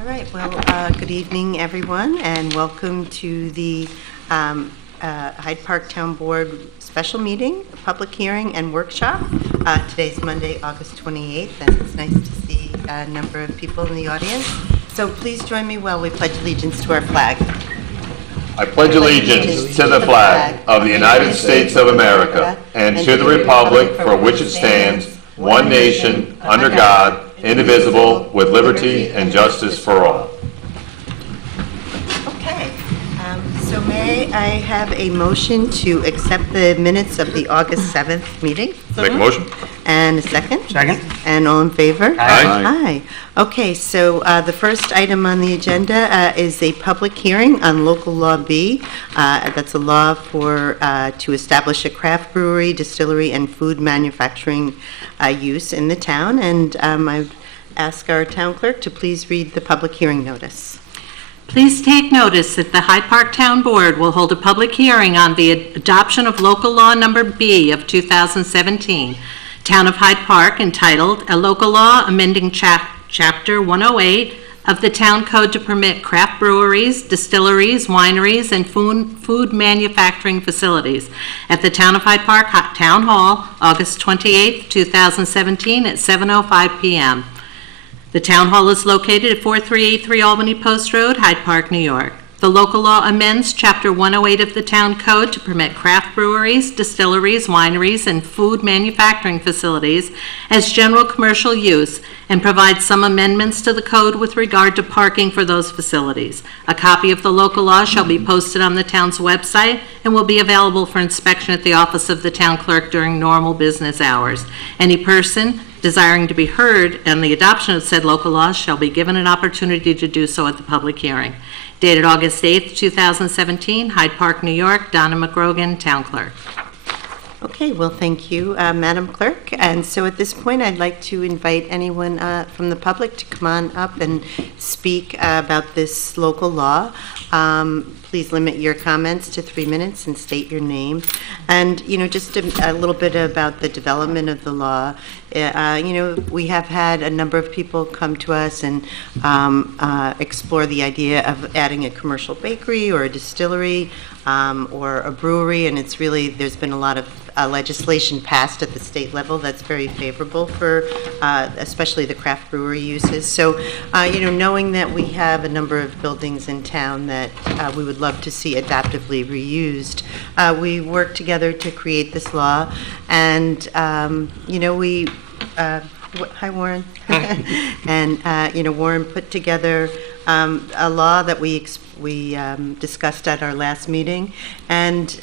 All right, well, good evening, everyone, and welcome to the Hyde Park Town Board special meeting, public hearing, and workshop. Today's Monday, August 28th, and it's nice to see a number of people in the audience. So please join me while we pledge allegiance to our flag. I pledge allegiance to the flag of the United States of America and to the republic for which it stands, one nation, under God, indivisible, with liberty and justice for all. Okay, so may I have a motion to accept the minutes of the August 7th meeting? Make a motion. And a second? Second. And all in favor? Aye. Aye. Okay, so the first item on the agenda is a public hearing on local law B. That's a law for to establish a craft brewery, distillery, and food manufacturing use in the town. And I would ask our town clerk to please read the public hearing notice. Please take notice that the Hyde Park Town Board will hold a public hearing on the adoption of local law number B of 2017, Town of Hyde Park, entitled A Local Law Amending Chapter 108 of the Town Code to permit craft breweries, distilleries, wineries, and food manufacturing facilities at the Town of Hyde Park Town Hall, August 28, 2017 at 7:05 p.m. The Town Hall is located at 4383 Albany Post Road, Hyde Park, New York. The local law amends Chapter 108 of the Town Code to permit craft breweries, distilleries, wineries, and food manufacturing facilities as general commercial use and provides some amendments to the code with regard to parking for those facilities. A copy of the local law shall be posted on the town's website and will be available for inspection at the office of the town clerk during normal business hours. Any person desiring to be heard on the adoption of said local law shall be given an opportunity to do so at the public hearing. Dated August 8th, 2017, Hyde Park, New York, Donna McGrogan, Town Clerk. Okay, well, thank you, Madam Clerk. And so at this point, I'd like to invite anyone from the public to come on up and speak about this local law. Please limit your comments to 3 minutes and state your name. And, you know, just a little bit about the development of the law. You know, we have had a number of people come to us and explore the idea of adding a commercial bakery or a distillery or a brewery, and it's really, there's been a lot of legislation passed at the state level that's very favorable for especially the craft brewery uses. So, you know, knowing that we have a number of buildings in town that we would love to see adaptively reused, we worked together to create this law, and you know, we hi Warren. And you know, Warren put together a law that we discussed at our last meeting, and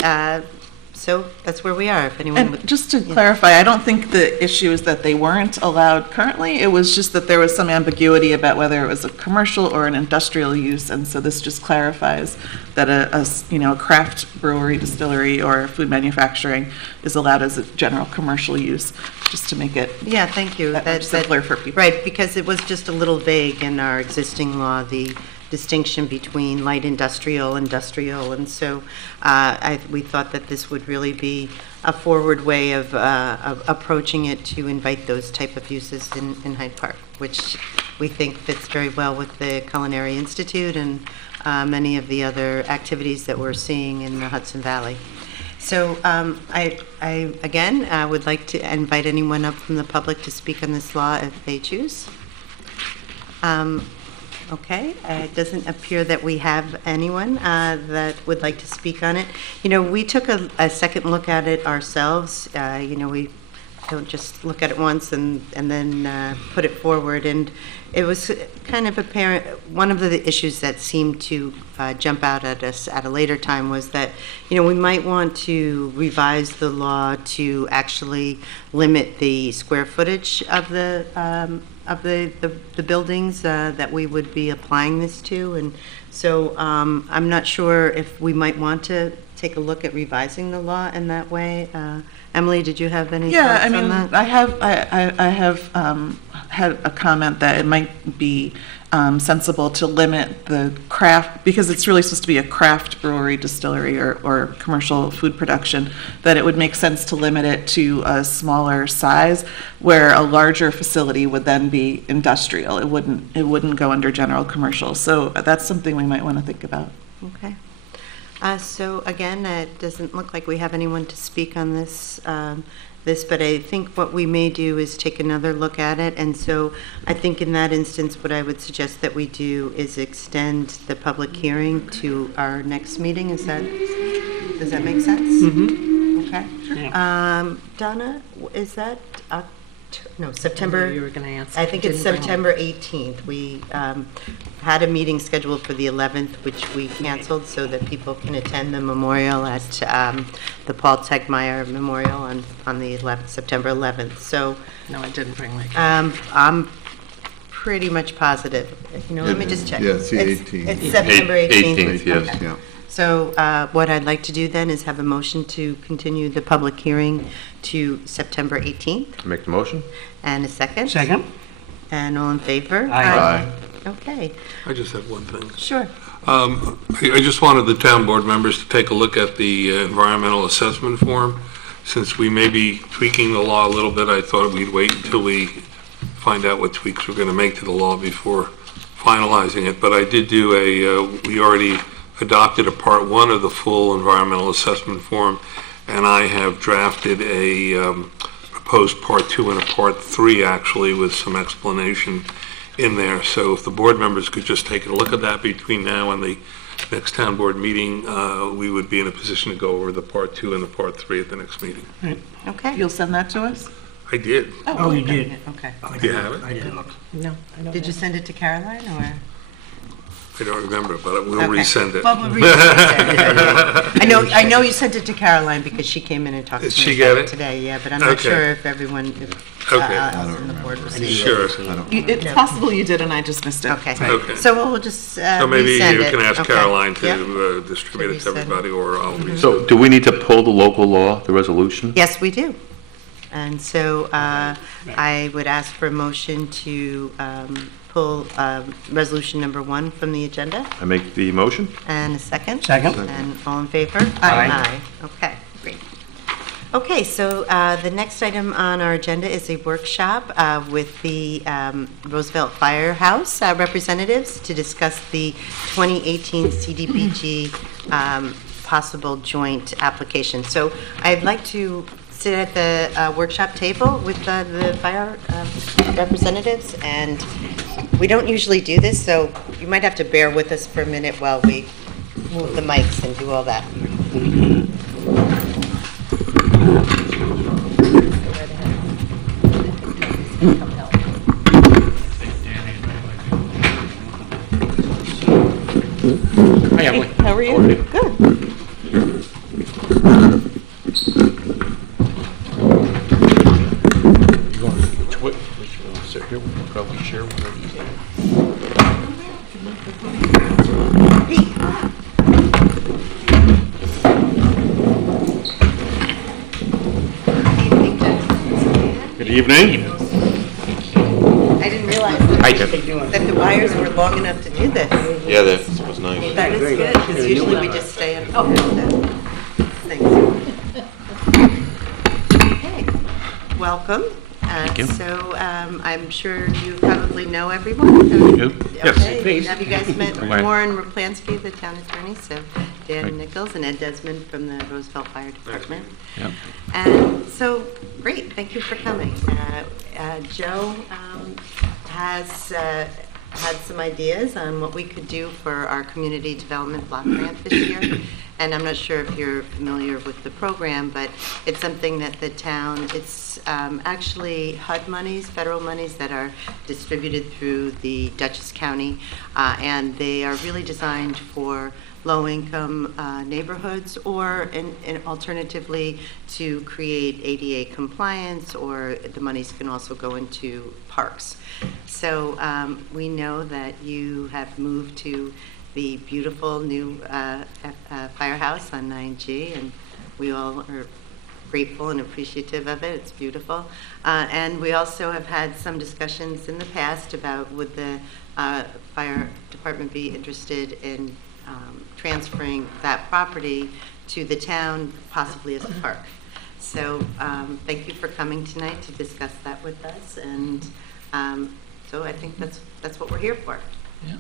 so that's where we are. If anyone would, just to clarify, I don't think the issue is that they weren't allowed currently. It was just that there was some ambiguity about whether it was a commercial or an industrial use, and so this just clarifies that a craft brewery, distillery, or food manufacturing is allowed as a general commercial use, just to make it thank you. That's simpler for people. Right, because it was just a little vague in our existing law, the distinction between light industrial, and so we thought that this would really be a forward way of approaching it to invite those type of uses in Hyde Park, which we think fits very well with the Culinary Institute and many of the other activities that we're seeing in the Hudson Valley. So I again would like to invite anyone up from the public to speak on this law if they choose. Okay, it doesn't appear that we have anyone that would like to speak on it. You know, we took a second look at it ourselves. You know, we don't just look at it once and then put it forward. And it was kind of apparent, one of the issues that seemed to jump out at us at a later time was that, you know, we might want to revise the law to actually limit the square footage of the buildings that we would be applying this to, and so I'm not sure if we might want to take a look at revising the law in that way. Emily, did you have any Yeah, thoughts I mean, on that? I have had a comment that it might be sensible to limit the craft, because it's really supposed to be a craft brewery, distillery, or commercial food production, that it would make sense to limit it to a smaller size, where a larger facility would then be industrial. It wouldn't go under general commercial. So that's something we might want to think about. Okay. So again, it doesn't look like we have anyone to speak on this, but I think what we may do is take another look at it. And so I think in that instance, what I would suggest that we do is extend the public hearing to our next meeting. Does that make sense? Mm-hmm. Okay. Yeah. Donna, is that September? You were going to answer. I think it's September 18th. We had a meeting scheduled for the 11th, which we canceled so that people can attend the memorial at the Paul Tegmeyer Memorial on the September 11th. So No, I didn't bring my. I'm pretty much positive. Let me just check. Yeah, it's the 18th. It's September 18th. 18th, yes. Okay. Yeah. So what I'd like to do then is have a motion to continue the public hearing to September 18th. Make the motion? And a second? Second? And all in favor? Aye. Okay, I just have one thing. sure. I just wanted the town board members to take a look at the environmental assessment form. Since we may be tweaking the law a little bit, I thought we'd wait until we find out what tweaks we're going to make to the law before finalizing it. But I did do we already adopted a part 1 of the full environmental assessment form, and I have drafted a proposed part 2 and a part 3, actually, with some explanation in there. So if the board members could just take a look at that between now and the next town board meeting, we would be in a position to go over the part 2 and the part 3 at the next meeting. Okay. You'll send that to us? I did. Oh, you did? Okay. Do you have it? I did look. No, I don't. Did you send it to Caroline or? I don't remember, but we'll Okay. resend it. Well, we'll resend it. I know you sent it to Caroline because she came in and talked Did to me she about get it it? today. Yeah, but I'm not Okay. sure if everyone, Okay. else on the board received it. Sure. It's possible you did and I just missed it. Okay. Okay. So we'll just So maybe resend you it. can ask Okay. Caroline Yep. to distribute it to resend it. everybody, or I'll resend So do we need to pull the local law, the resolution? Yes, we do. And so I would ask for a motion to pull resolution number 1 from the agenda. I make the motion? And a second? Second. And all in favor? Aye. Okay, great. Okay, so the next item on our agenda is a workshop with the Roosevelt Firehouse representatives to discuss the 2018 CDBG possible joint application. So I'd like to sit at the workshop table with the fire representatives, and we don't usually do this, so you might have to bear with us for a minute while we move the mics and do all that. Hi, Emily. How are you? Good. Sit here, we can probably share whatever you want. Good evening. I didn't realize Hi, that the wires were long enough to do this. Yeah, that was nice. That is good, because usually we just stay up. Thanks. Okay, welcome. Thank you. So I'm sure you probably know everyone. Yes. Okay. Have you guys met Right. Warren Raplansky, the town attorney? So Dan Nichols and Ed Desmond from the Roosevelt Fire Department. Yep. And so, great, thank you for coming. Joe has had some ideas on what we could do for our community development block grant this year. And I'm not sure if you're familiar with the program, but it's something that the town, it's actually HUD monies, federal monies that are distributed through the Dutchess County, and they are really designed for low-income neighborhoods, or alternatively to create ADA compliance, or the monies can also go into parks. So we know that you have moved to the beautiful new firehouse on 9G, and we all are grateful and appreciative of it. It's beautiful. And we also have had some discussions in the past about would the fire department be interested in transferring that property to the town, possibly as a park. So thank you for coming tonight to discuss that with us. And so I think that's what we're here for. Yeah.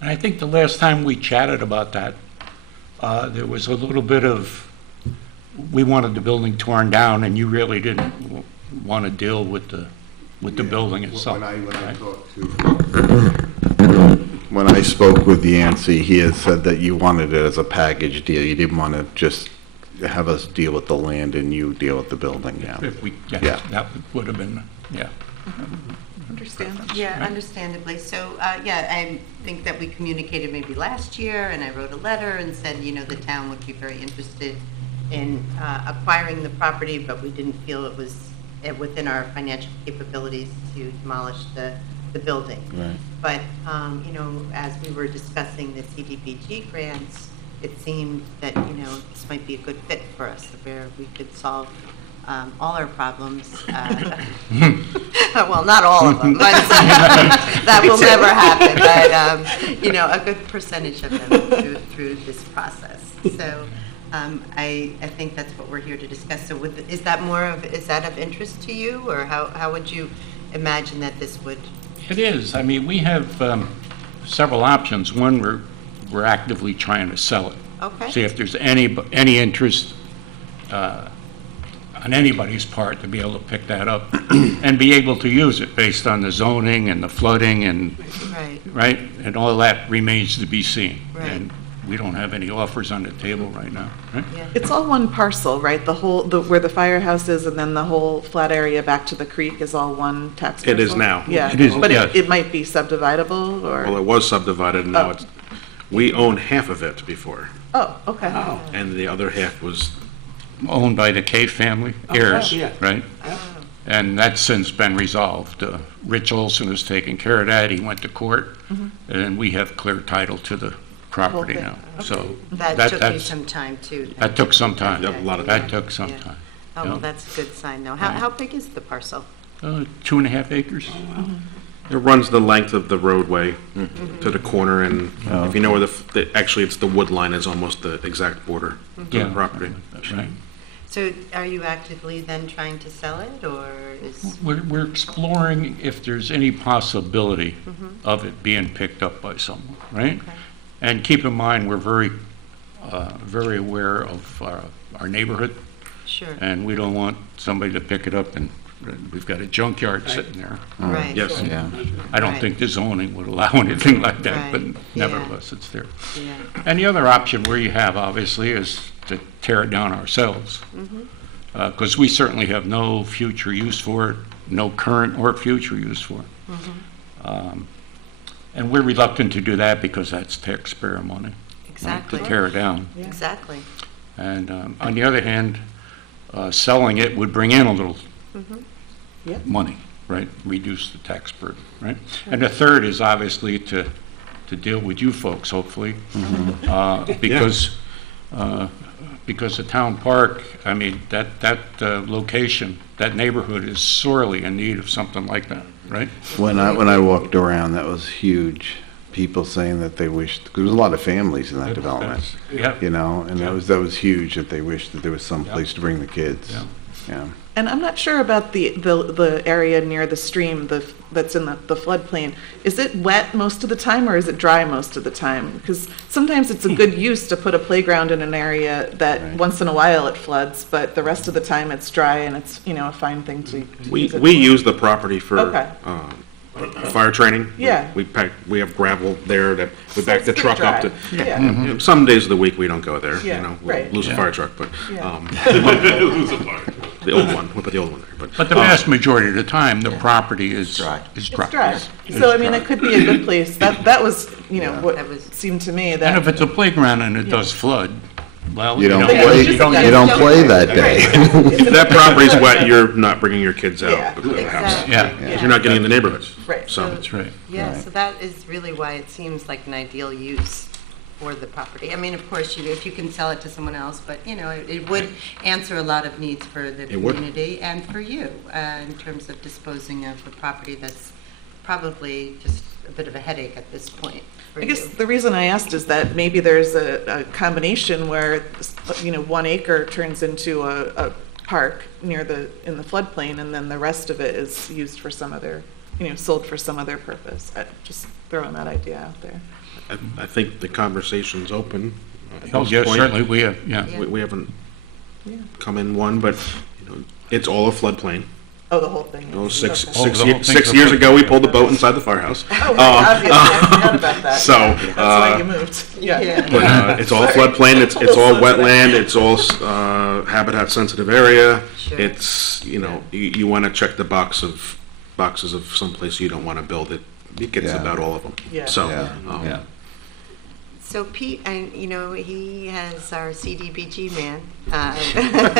And I think the last time we chatted about that, there was a little bit of, we wanted the building torn down, and you really didn't want to deal with the building itself. When I spoke with Yancey, he had said that you wanted it as a package deal. You didn't want to just have us deal with the land and you deal with the building. Yeah. Yeah. That would have been, yeah. Understand? Yeah, understandably. So, yeah, I think that we communicated maybe last year, and I wrote a letter and said, you know, the town would be very interested in acquiring the property, but we didn't feel it was within our financial capabilities to demolish the building. Right. But, you know, as we were discussing the CDBG grants, it seemed that, you know, this might be a good fit for us, where we could solve all our problems. Well, not all of them, but that will never happen. But, you know, a good percentage of them through this process. So I think that's what we're here to discuss. So is that of interest to you, or how would you imagine that this would? It is. I mean, we have several options. One, we're actively trying to sell it. Okay. See if there's any interest on anybody's part to be able to pick that up and be able to use it based on the zoning and the flooding and right, and all that remains to be seen. Right. And we don't have any offers on the table right now. Right? Yeah. It's all one parcel, right? The whole, where the firehouse is, and then the whole flat area back to the creek is all one tax parcel? It is now. Yeah. It is, But yes. it might be subdividable, or? Well, it was subdivided, and now Oh. it's, we owned half of it before, Oh, okay. and the other half was, Owned by the K family, heirs, yeah. right? And that's since been resolved. Rich Olson has taken care of that. He went to court, and we have clear title to the property Okay. now. So That took you that's, some time too. that took some time. Yep, a lot of That time. took some Yeah. time. Oh, well, Yeah. that's a good sign, though. How big is the parcel? 2.5 acres. it runs the length of the roadway to the corner, and if you know where actually it's the wood line is almost the exact border to the property. That's right. So are you actively then trying to sell it, or is? We're exploring if there's any possibility of it being picked up by someone, right? Okay. And keep in mind, we're very aware of our neighborhood, Sure. and we don't want somebody to pick it up and we've got a junkyard sitting there. Right. Yes. sure. Yeah. I don't Right. think the zoning would allow anything like that, but Right. nevertheless, it's there. Yeah. And the other option where you have, obviously, is to tear it down ourselves. Because we certainly have no future use for it, no current or future use for it. And we're reluctant to do that because that's taxpayer money. right, Exactly. To tear it down. Exactly. And on the other hand, selling it would bring in a little Yeah. money, right? Reduce the tax burden, right? And the third is obviously to deal with you folks, hopefully, because the town park, I mean, that location, that neighborhood is sorely in need of something like that, right? When I walked around, that was huge. People saying that they wished, there was a lot of families in that development, Yeah. you know, and that was huge, that they wished that there was some place to bring the kids. Yeah. Yeah. And I'm not sure about the area near the stream that's in the floodplain. Is it wet most of the time, or is it dry most of the time? Because sometimes it's a good use to put a playground in an area that Right. once in a while it floods, but the rest of the time it's dry and it's, you know, a fine thing to We use it. use the property for Okay. fire training. Yeah. We have gravel there that we So back it's the pretty truck up dry. to. Yeah. You know, some days of the week we don't go there, Yeah, you know, we'll right. lose a Yeah. fire truck, but, Yeah. the old one, we'll put the old one there, But the vast majority of the time, the property is dry. It's dry. So, I mean, it could be a good place. That was, you know, what That was- seemed to me And that. if it's a playground and it does flood, well, You don't know, play, you don't you don't play that day. If that property's wet, you're not bringing your kids Yeah. out of the house. Exactly. Yeah. 'Cause you're not getting in the neighborhoods. Right. So, That's right. Yeah, so that is really why it seems like an ideal use for the property. I mean, of course, if you can sell it to someone else, but, it would answer a lot of needs for the It would. community and for you, in terms of disposing of a property that's probably just a bit of a headache at this point for I guess you. the reason I asked is that maybe there's a combination where, 1 acre turns into a park in the floodplain, and then the rest of it is used for some other, sold for some other purpose. Just throwing that idea out there. I think the conversation's open. At Oh, this yes, point. certainly, we have, yeah. We haven't come in one, but, it's all a floodplain. Oh, the whole thing. Oh, is- six, okay. Oh, six, the ye- whole 6 thing's years a ago, we floodplain. pulled the boat inside the firehouse. Oh, right, obviously, I forgot about that. So, That's why you moved. Yeah. But, it's all floodplain, it's all wetland, it's all, habitat-sensitive area. Sure. It's, you wanna check the boxes of someplace you don't wanna build it. It gets Yeah. about all of them. Yeah. So, Yeah. So Pete, and he has our CDBG man.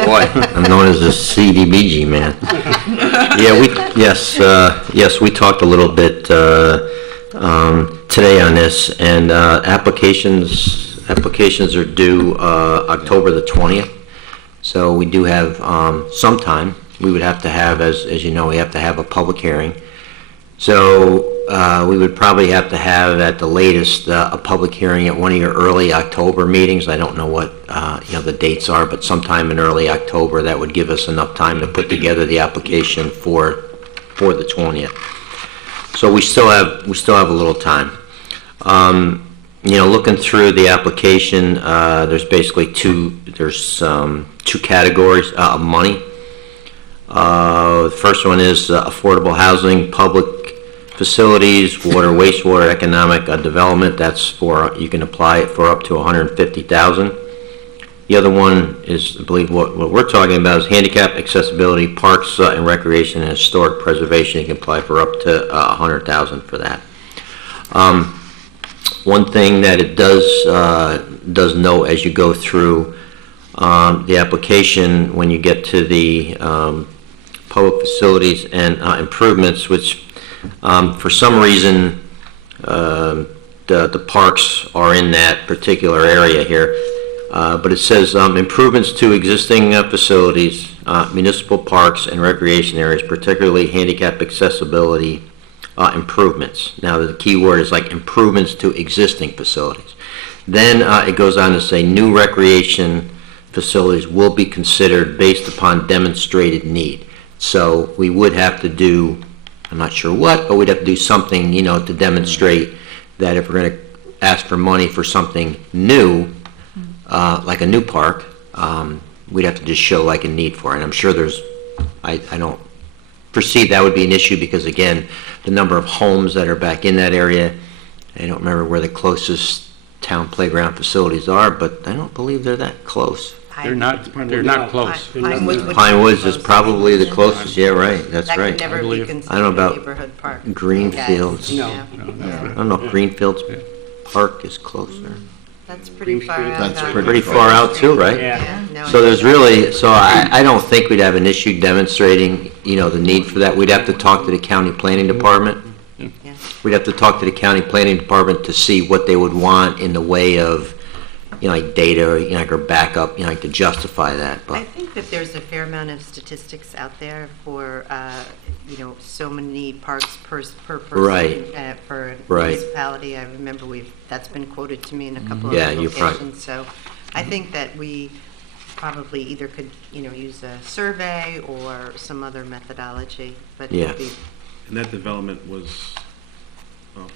Boy, I'm known as a CDBG man. Yes, we talked a little bit today on this, and applications are due October the 20th. So we do have some time. We would have to have, as you know, we have to have a public hearing. So we would probably have to have at the latest a public hearing at one of your early October meetings. I don't know what the dates are, but sometime in early October, that would give us enough time to put together the application for the 20th. So we still have a little time. Looking through the application, there's basically two categories of money. The first one is affordable housing, public facilities, water, wastewater, economic development. That's for, you can apply it for up to $150,000. The other one is, I believe, what we're talking about is handicap accessibility, parks and recreation, and historic preservation. You can apply for up to $100,000 for that. One thing that it does note as you go through the application, when you get to the public facilities and improvements, which for some reason the parks are in that particular area here, but it says improvements to existing facilities, municipal parks and recreation areas, particularly handicap accessibility improvements. Now the key word is like improvements to existing facilities. Then it goes on to say new recreation facilities will be considered based upon demonstrated need. So we would have to do, I'm not sure what, but we'd have to do something, to demonstrate that if we're going to ask for money for something new, like a new park, we'd have to just show like a need for it. And I'm sure I don't perceive that would be an issue because, again, the number of homes that are back in that area, I don't remember where the closest town playground facilities are, but I don't believe they're that close. They're not close. Pine Woods would be Pine Woods is close. probably the closest, yeah, right, that's That right. could never I be believe- considered I don't know a about neighborhood park. Greenfields. Guys. No. Yeah. I don't know if Greenfields Park is closer. That's pretty far out. That's on pretty Pretty Main far out Street. too, right? Yeah. No, So there's really, I don't think we'd have an issue demonstrating, the need for that. We'd have to talk to the county planning department. Yeah. We'd have to talk to the county planning department to see what they would want in the way of, like data, or backup, like to justify that, I but, think that there's a fair amount of statistics out there for, so many parks per person. Right. For a Right. municipality. I remember that's been quoted to me in a couple of Yeah, you probably- locations. So I think that we probably either could, use a survey or some other methodology, but it Yeah. would be And that development was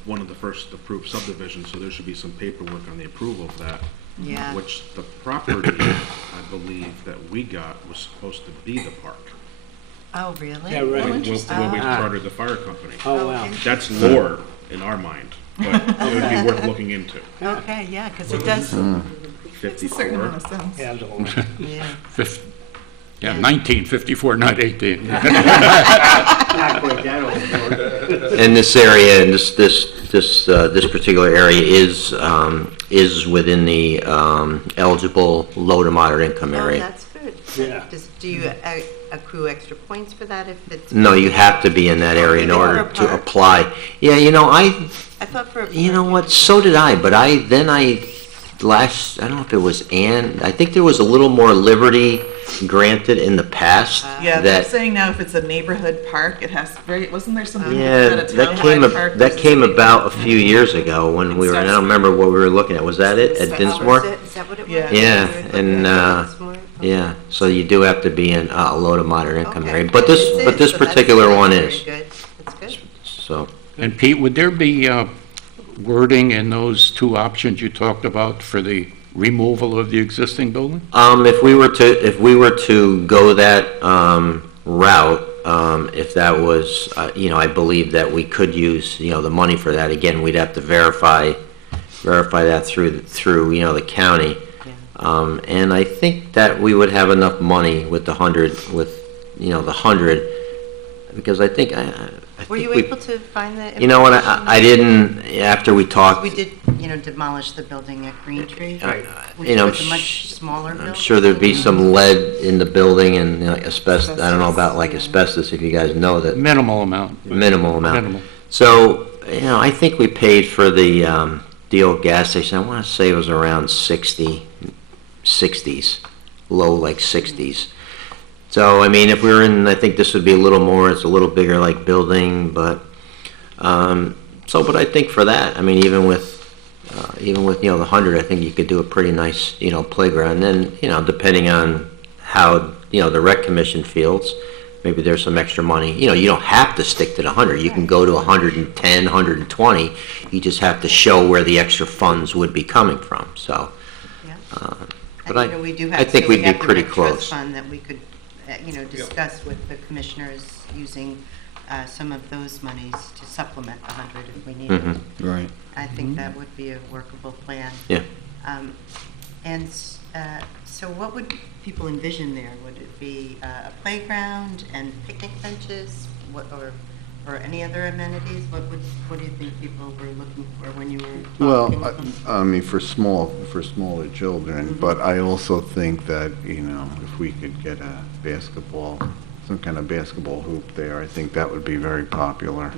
one of the first approved subdivisions, so there should be some paperwork on the approval of that. Yeah. Which the property, I believe, that we got was supposed to be the park. Oh, really? Yeah, right. Oh, When interesting. we chartered the fire company. Oh, wow. That's lore in our mind, but it would be worth looking into. Okay, yeah, because it does, Certain 54. amount of sense. Yeah, it's old. yeah. 1954, not 18. Not quite that old. and this area, and this particular area is within the eligible low to moderate income Oh, area. that's good. Yeah. Do you accrue extra points for that if it's? No, you have to be in that area in Even for order a to park? apply. Yeah, I thought for. what, so did I, but I I don't know if it was Ann, I think there was a little more liberty granted in the past. Yeah, they're that saying now if it's a neighborhood park, it has, right, wasn't there something Yeah, that a that townwide park that versus came a about a few years ago when we were, and I don't remember what we were looking at. Was that it, at Dinsmore? Is that what it was? Yeah. Yeah, We were and, looking at Dinsmore? Okay. Yeah, so you do have to be in a low to moderate income Okay. area, but this is, but this so that's particular one very is. good. That's good. So And Pete, would there be wording in those two options you talked about for the removal of the existing building? if we were to go that route, if that was I believe that we could use the money for that. Again, we'd have to verify that through the county. And I think that we would have enough money with the 100, because I think Were you we- able to find the? You know what, information? I didn't, after we talked, We did, demolish the building at Green Tree, which you know, was a much smaller building. I'm sure there'd be some lead in the building and asbestos, I don't know about like asbestos, if you guys know that, Minimal amount. minimal amount. Minimal. So, I think we paid for the old gas station, I want to say it was around 60s, low like 60s. So, I mean, if we were in, I think this would be a little more, it's a little bigger like building, but, but I think for that, I mean, even with the 100, I think you could do a pretty nice, playground. And then, depending on how, the rec commission feels, maybe there's some extra money. You don't have to stick to the 100. You can go to 110, 120. You just have to show where the extra funds would be coming from, so. Yeah. But And, we do have, I think so we we'd be have the pretty rec trust close. fund that we could, discuss with the commissioners using some of those monies to supplement the 100 if we need it. Right. I think that would be a workable plan. Yeah. So what would people envision there? Would it be a playground and picnic benches, or any other amenities? What do you think people were looking for when you were talking? Well, I mean, for smaller children, but I also think that, if we could get some kind of basketball hoop there, I think that would be very popular,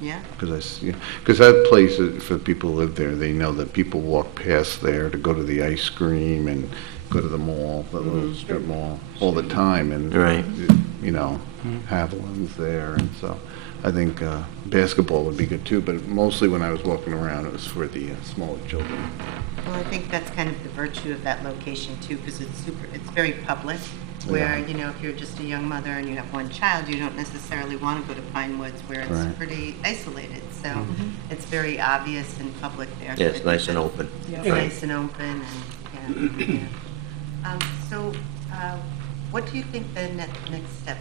Yeah, Because that place, for people who live there, they know that people walk past there to go to the ice cream and go to the mall, the little strip mall, all the time, and, Right. Haviland's there, and so I think basketball would be good too, but mostly when I was walking around, it was for the smaller children. well, I think that's kind of the virtue of that location too, because it's very public, where, if you're just a young mother and you have one child, you don't necessarily want to go to Pine Woods where it's Right. pretty isolated, so it's very obvious and public there. Yeah, it's nice and open. It's nice and open, and, so, what do you think the next steps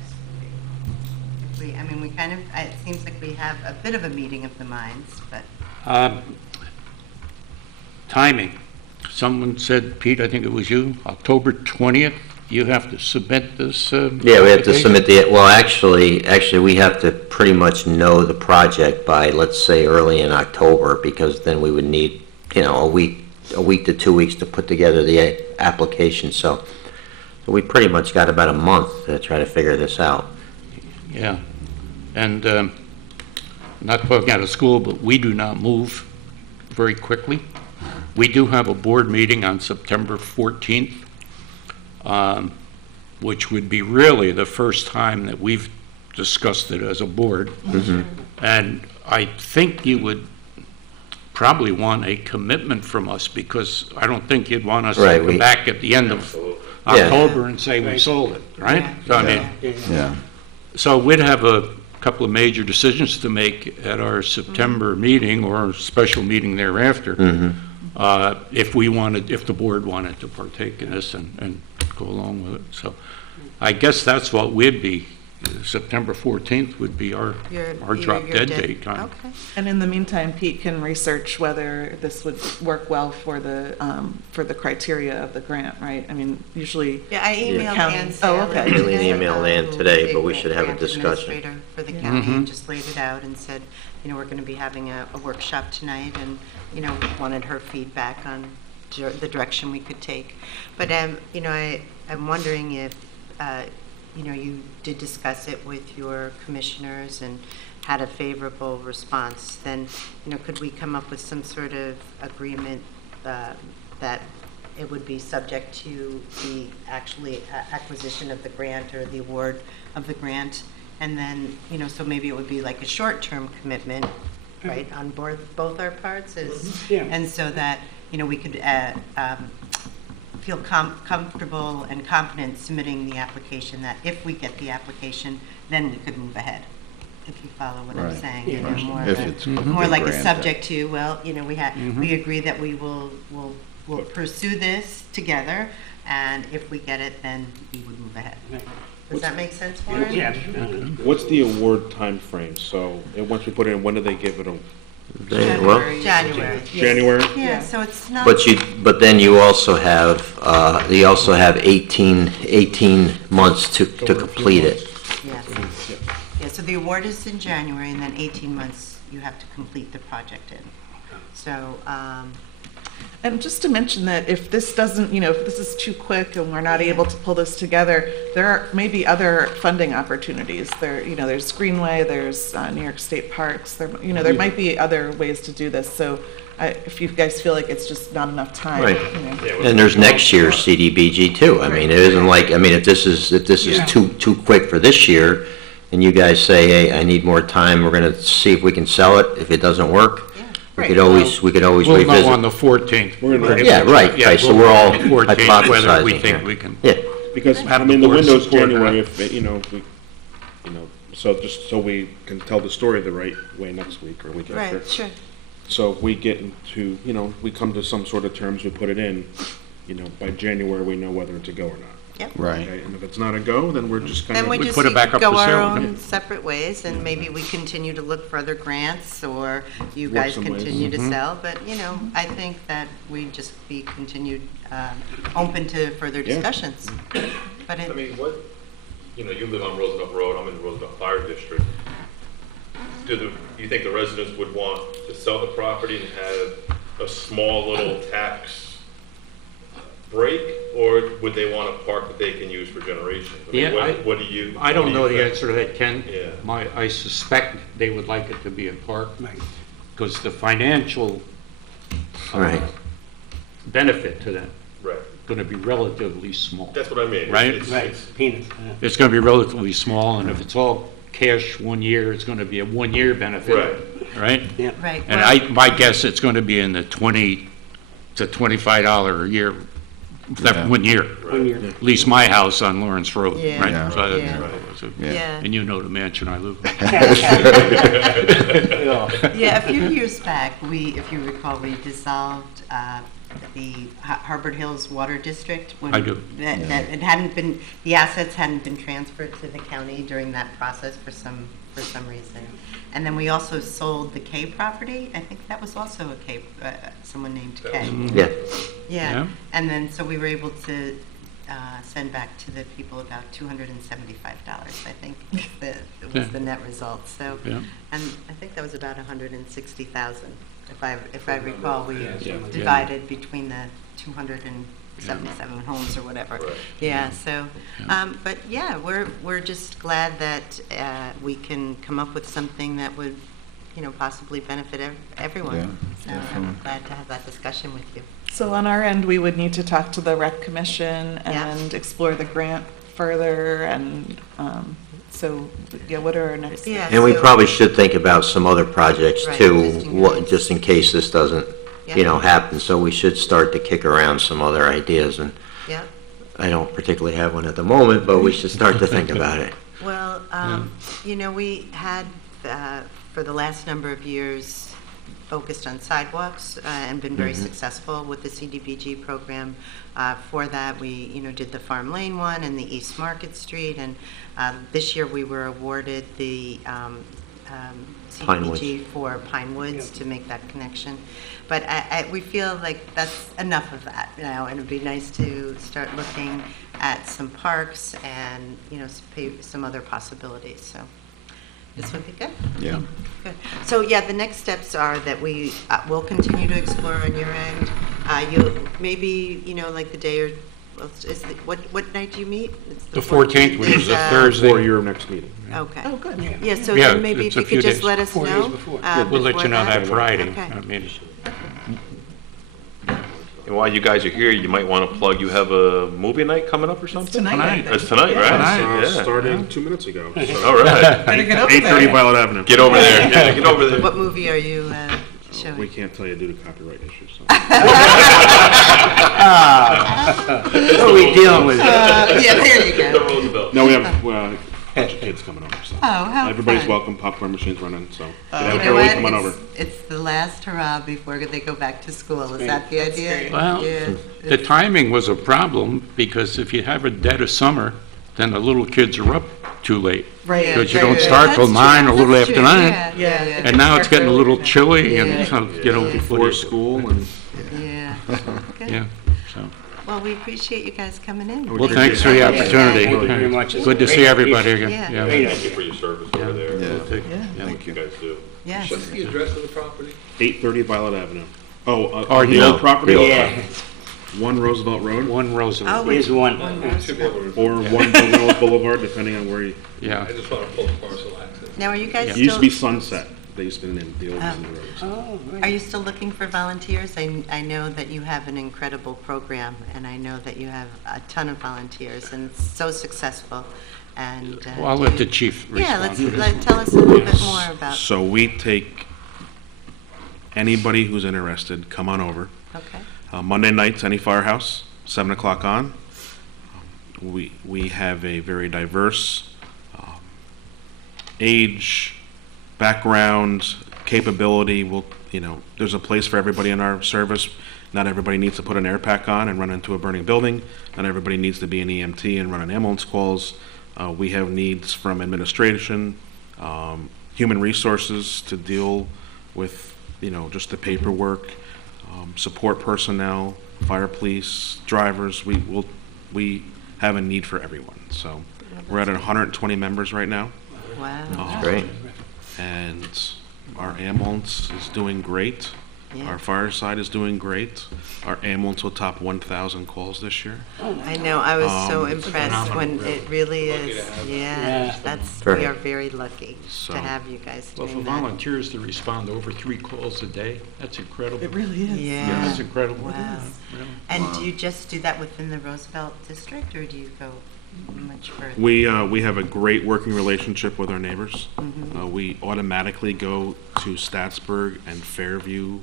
would be? We kind of, it seems like we have a bit of a meeting of the minds, but. Timing. Someone said, Pete, I think it was you, October 20th, you have to submit this. Yeah, we have to application? submit actually, we have to pretty much know the project by, let's say, early in October, because then we would need, a week to 2 weeks to put together the application, so we pretty much got about a month to try to figure this out. Yeah, and not talking out of school, but we do not move very quickly. We do have a board meeting on September 14th, which would be really the first time that we've discussed it as a board. And I think you would probably want a commitment from us, because I don't think you'd want us to Right, come back at the end of October and say we sold it, right? So, I mean, Yeah. so we'd have a couple of major decisions to make at our September meeting or special meeting thereafter. If the board wanted to partake in this and go along with it. So I guess that's what would be, September 14th would be our drop dead date. Okay. And in the meantime, Pete can research whether this would work well for the criteria of the grant, right? Usually. Yeah, I emailed county- Ann Oh, Sally okay. Really emailed Ann who today, is but we should have a grant discussion. administrator for the county, and just laid it out and said, we're going to be having a workshop tonight, and, wanted her feedback on the direction we could take. But, I'm wondering if, you did discuss it with your commissioners and had a favorable response, then, could we come up with some sort of agreement that it would be subject to the actually acquisition of the grant or the award of the grant. And then, so maybe it would be like a short-term commitment, right, on both our parts and so that, we could feel comfortable and confident submitting the application, that if we get the application, then we could move ahead. If you follow what I'm saying, more like a subject to, well, we agree that we'll pursue this together, and if we get it, then we would move ahead. Does that make sense, Warren? Yeah. What's the award time frame? So once we put it in, when do they give it? January. January? Yeah, so it's not. But then you also have 18 months to complete it. Yes. Yeah, so the award is in January, and then 18 months you have to complete the project in. So, And just to mention that if this doesn't, if this is too quick and we're not able to pull this together, there are maybe other funding opportunities. There's Greenway, there's New York State Parks, there might be other ways to do this. So if you guys feel like it's just not enough time. Right. And there's next year's CDBG too. I mean, it isn't like, if this is too quick for this year, and you guys say, hey, I need more time, we're gonna see if we can sell it. If it doesn't work, we could always We'll revisit. know on the 14th. Yeah, right, so we're all 14th, whether we hypothesizing think here. we can. Yeah, Because, Have the the board window's support January, that. so just so we can tell the story the right way next week or week after. right, sure. So if we get into, we come to some sort of terms, we put it in, by January, we know whether it's a go or not. Yep. Right. Okay, and if it's not a go, then we're just kind Then of. we We just put it back up go for our sale. own separate ways, and maybe we continue to look for other grants, or you Work guys some ways. continue to sell. But, I think that we just be continued open to further discussions. But I mean, what, you live on Roosevelt Road, I'm in the Roosevelt Fire District. Do you think the residents would want to sell the property and have a small little tax break, or would they want a park that they can use for generations? I mean, what do you? I don't know the think? answer to that, Ken. Yeah. I suspect they would like it to be a park, because the financial right. benefit to them Right. going to be relatively small. That's what I mean. Right. It's- Peanuts. It's going to be relatively small, and if it's all cash 1 year, it's going to be a 1 year benefit. Right? Yeah. right. And my guess, it's going to be in the $20 to $25 a year, that 1 year. 1 year. At least my house on Lawrence Road, Yeah. right? Yeah. So Yeah. And you know the mansion I live in. Yeah, a few years back, if you recall, we dissolved the Harvard Hills Water District. When I do. That it hadn't been, the assets hadn't been transferred to the county during that process for some reason. And then we also sold the K property. I think that was also a K, someone named K. Yeah. Yeah, and then, so we were able to send back to the people about $275, I think, was the net result, so. Yeah. And I think that was about 160,000, if I recall, we divided between the 277 homes or whatever. Right. Yeah, so, but yeah, we're just glad that we can come up with something that would, possibly benefit everyone. So I'm glad to have that discussion with you. So on our end, we would need to talk to the rec commission Yeah. and explore the grant further, and what are our next steps? Yeah. And we So- probably should think about some other projects Right, too, existing grants. just in case this doesn't, Yeah. happen. So we should start to kick around some other ideas, and Yeah. I don't particularly have one at the moment, but we should start to think about it. Well, we had, for the last number of years, focused on sidewalks and been very successful with the CDBG program. For that, we, did the Farm Lane one and the East Market Street, and this year we were awarded the CDBG for Pine Woods to make that connection. But we feel like that's enough of that now, and it'd be nice to start looking at some parks and, some other possibilities, so this would be good. Yeah. Good. So, yeah, the next steps are that we will continue to explore on your end. You'll maybe, like the day or, what night do you meet? It's The 14th, which is a Thursday. For your next meeting. Okay. Oh, good. Yeah, so Yeah, then maybe it's if a you few could just days. let us 4 days know. before. We'll let you before know that Friday. Okay. I mean, And while you guys are here, you might want to plug, you have a movie night coming up or something? Tonight. It's tonight, right? Tonight, Yeah. started 2 minutes ago. All right. Better get over 8:30 there. Violet Avenue. Get over there. Yeah, get over there. What movie are you showing? We can't tell you due to copyright issues. So. What are we dealing with? Yeah, there you go. Roosevelt. No, we have a bunch of kids coming over. So. Oh, how Everybody's fun. welcome. Popcorn machine's running. So we have a You know girlie what? coming over. It's the last hurrah before they go back to school. Is that the idea? Well, Yeah. the timing was a problem, because if you have a dead of summer, then the little kids are up too late. Right. Because you Right, don't right. start till That's 9 or a true. little That's after true. 9. Yeah. And now it's getting a little chilly, and, Yeah. Before school and Yeah. Good. yeah, so. Well, we appreciate you guys coming in. Well, thanks for the opportunity. Thank you very much. Good to see everybody again. Yeah. Thank you for your service over there. Yeah. What you guys do. Yes. What's the address of the property? 830 Violet Avenue. Oh, Or the the old old- property? Yeah, 1 Roosevelt Road One Roosevelt. Oh, here's one. or 1 Roosevelt Boulevard, depending on where you. Yeah. I just want to pull the parcel access. Now, are you guys It used to be still, Sunset. They used to be in the old roads. Oh, are you still looking for volunteers? I know that you have an incredible program, and I know that you have a ton of volunteers, and it's so successful. And Well, I'll let the chief yeah, respond. tell us a little bit more about. So we take anybody who's interested, come on over. Okay. Monday nights, any firehouse, 7 o'clock on. We have a very diverse age, background, capability. There's a place for everybody in our service. Not everybody needs to put an air pack on and run into a burning building. Not everybody needs to be an EMT and run an ambulance calls. We have needs from administration, human resources to deal with, just the paperwork, support personnel, fire, police, drivers. We have a need for everyone. So we're at 120 members right now. Wow. Great. And our ambulance is doing great. Yeah. Our fire side is doing great. Our ambulance will top 1,000 calls this year. I know, I was so impressed when it really is. Yeah, we are very lucky So- to have you guys Well, for doing that. volunteers to respond to over 3 calls a day, that's incredible. It really is. Yeah. That's incredible. Wow. Yeah. And do you just do that within the Roosevelt district, or do you go much further? We have a great working relationship with our neighbors. We automatically go to Statsburg and Fairview,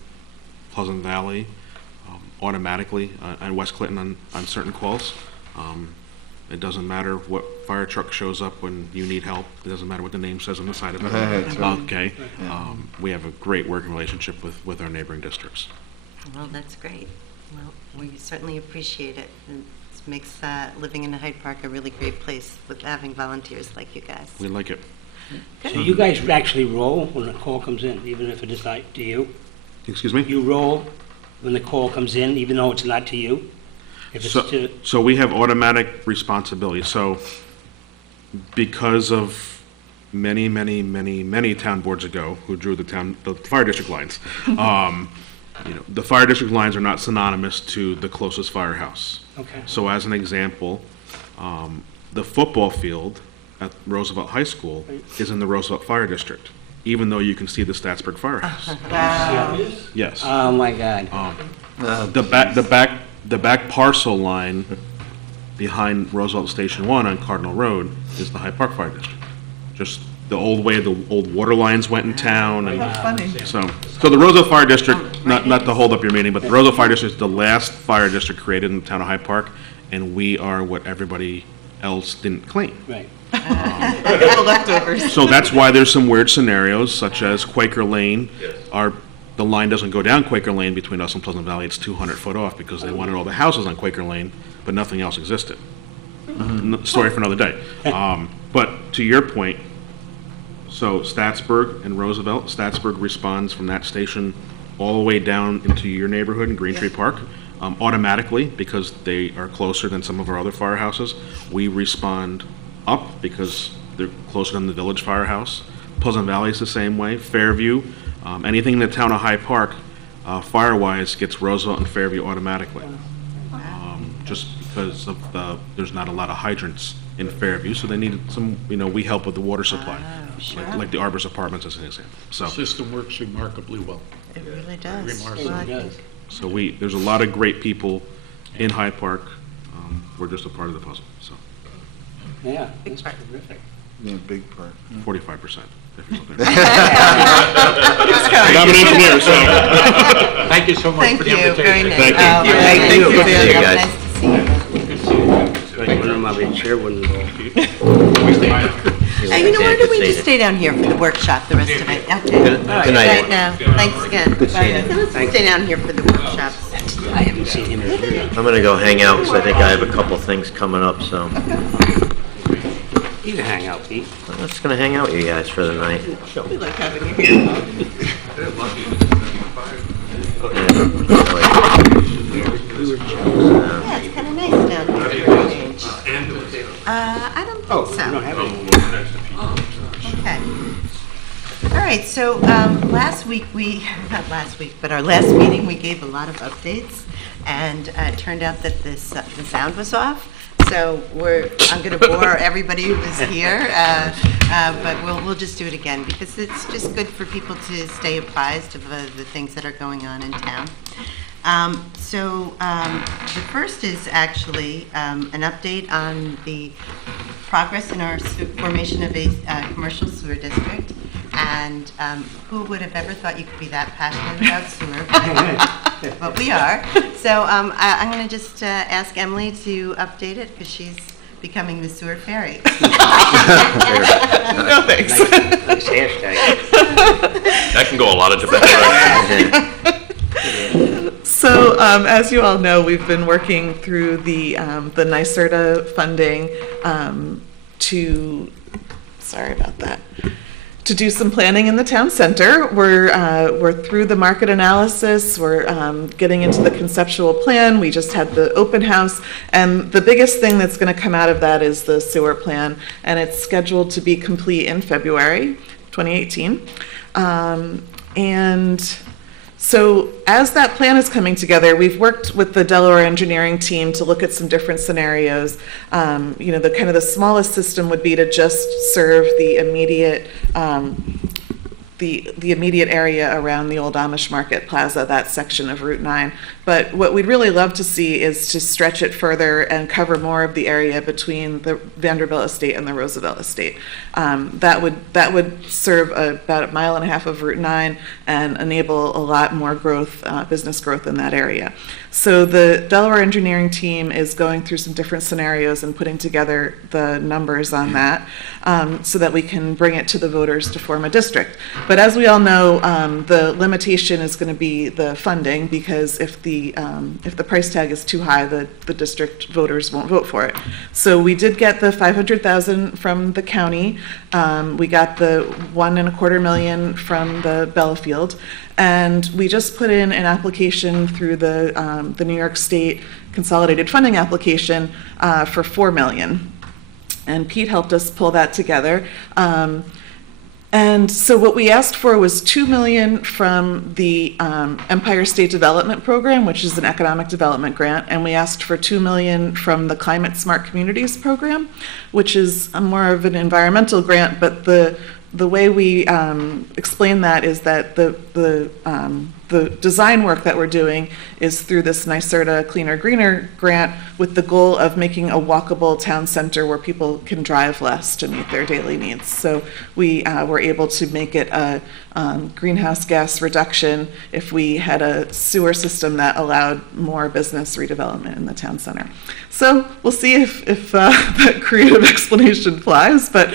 Pleasant Valley, automatically, and West Clinton on certain calls. It doesn't matter what fire truck shows up when you need help. It doesn't matter what the name says on the side of it. That's right. Okay. We have a great working relationship with our neighboring districts. Well, that's great. Well, we certainly appreciate it. It makes living in Hyde Park a really great place with having volunteers like you guys. We like it. so you guys actually roll when the call comes in, even if it is not to you? Excuse me? You roll when the call comes in, even though it's not to you? If it's to, So we have automatic responsibility. So because of many town boards ago who drew the fire district lines, the fire district lines are not synonymous to the closest firehouse. okay. So as an example, the football field at Roosevelt High School is in the Roosevelt Fire District, even though you can see the Statsburg Firehouse. Yes. Oh, my God. The back parcel line behind Roosevelt Station 1 on Cardinal Road is the Hyde Park Fire District. Just the old way the old water lines went in town. And Funny. so the Roosevelt Fire District, not to hold up your meeting, but the Roosevelt Fire District is the last fire district created in the town of Hyde Park, and we are what everybody else didn't claim. Right. The leftovers. So that's why there's some weird scenarios, such as Quaker Lane. The line doesn't go down Quaker Lane between us and Pleasant Valley. It's 200 foot off because they wanted all the houses on Quaker Lane, but nothing else existed. Story for another day. But to your point, so Statsburg and Roosevelt, Statsburg responds from that station all the way down into your neighborhood in Green Tree Park, automatically because they are closer than some of our other firehouses. We respond up because they're closer than the Village Firehouse. Pleasant Valley is the same way. Fairview, anything in the town of Hyde Park, fire-wise, gets Roosevelt and Fairview automatically. Just because of there's not a lot of hydrants in Fairview, so they need some, we help with the water supply, like the Arbor's Apartments as an example. So The system works remarkably well. It really does. Remarkable. Well, It does. So there's a lot of great people in Hyde Park. We're just a part of the puzzle, so Yeah, that's terrific. Yeah, big part. 45%. if you're looking. I'm an engineer, so. Thank you so much Thank for the you, invitation. very nice. Thank you. All right, Thank you. Good to See see you you. guys. Nice to see you. One of my chair wouldn't go. You know, why don't we just stay down here for the workshop the rest of it? Okay. Good night. Right now. Thanks again. Good seeing you. Let's stay down here for the workshop. I haven't seen him in years. I'm gonna go hang out, because I think I have a couple things coming up, so You can hang out, Pete. I'm just gonna hang out with you guys for the night. We like having you here. Yeah, it's kind of nice down here for a change. I don't Oh, think you don't so. have any. Okay. All right, so last week not last week, but our last meeting, we gave a lot of updates, and it turned out that the sound was off. So I'm going to bore everybody who was here, but we'll just do it again because it's just good for people to stay apprised of the things that are going on in town. The first is actually an update on the progress in our formation of a commercial sewer district. And who would have ever thought you could be that passionate about sewer? But we are. So I'm going to just ask Emily to update it because she's becoming the sewer fairy. No, thanks. Nice hashtag. That can go a lot of different directions. So, as you all know, we've been working through the NYSERDA funding to do some planning in the town center. We're through the market analysis. We're getting into the conceptual plan. We just had the open house, and the biggest thing that's going to come out of that is the sewer plan, and it's scheduled to be complete in February 2018. And so as that plan is coming together, we've worked with the Delaware engineering team to look at some different scenarios. The smallest system would be to just serve the immediate the immediate area around the old Amish Market Plaza, that section of Route 9. But what we'd really love to see is to stretch it further and cover more of the area between the Vanderbilt Estate and the Roosevelt Estate. That would serve about 1.5 miles of Route 9 and enable a lot more growth, business growth in that area. So the Delaware engineering team is going through some different scenarios and putting together the numbers on that so that we can bring it to the voters to form a district. But as we all know, the limitation is going to be the funding, because if the price tag is too high, the district voters won't vote for it. So we did get the $500,000 from the county. We got the $1.25 million from the Bellafield, and we just put in an application through the New York State Consolidated Funding application for $4 million. And Pete helped us pull that together. And so what we asked for was $2 million from the Empire State Development Program, which is an economic development grant, and we asked for $2 million from the Climate Smart Communities Program, which is more of an environmental grant. But the way we explain that is that the design work that we're doing is through this NYSERDA Cleaner Greener grant, with the goal of making a walkable town center where people can drive less to meet their daily needs. So we were able to make it a greenhouse gas reduction if we had a sewer system that allowed more business redevelopment in the town center. So we'll see if that creative explanation flies, but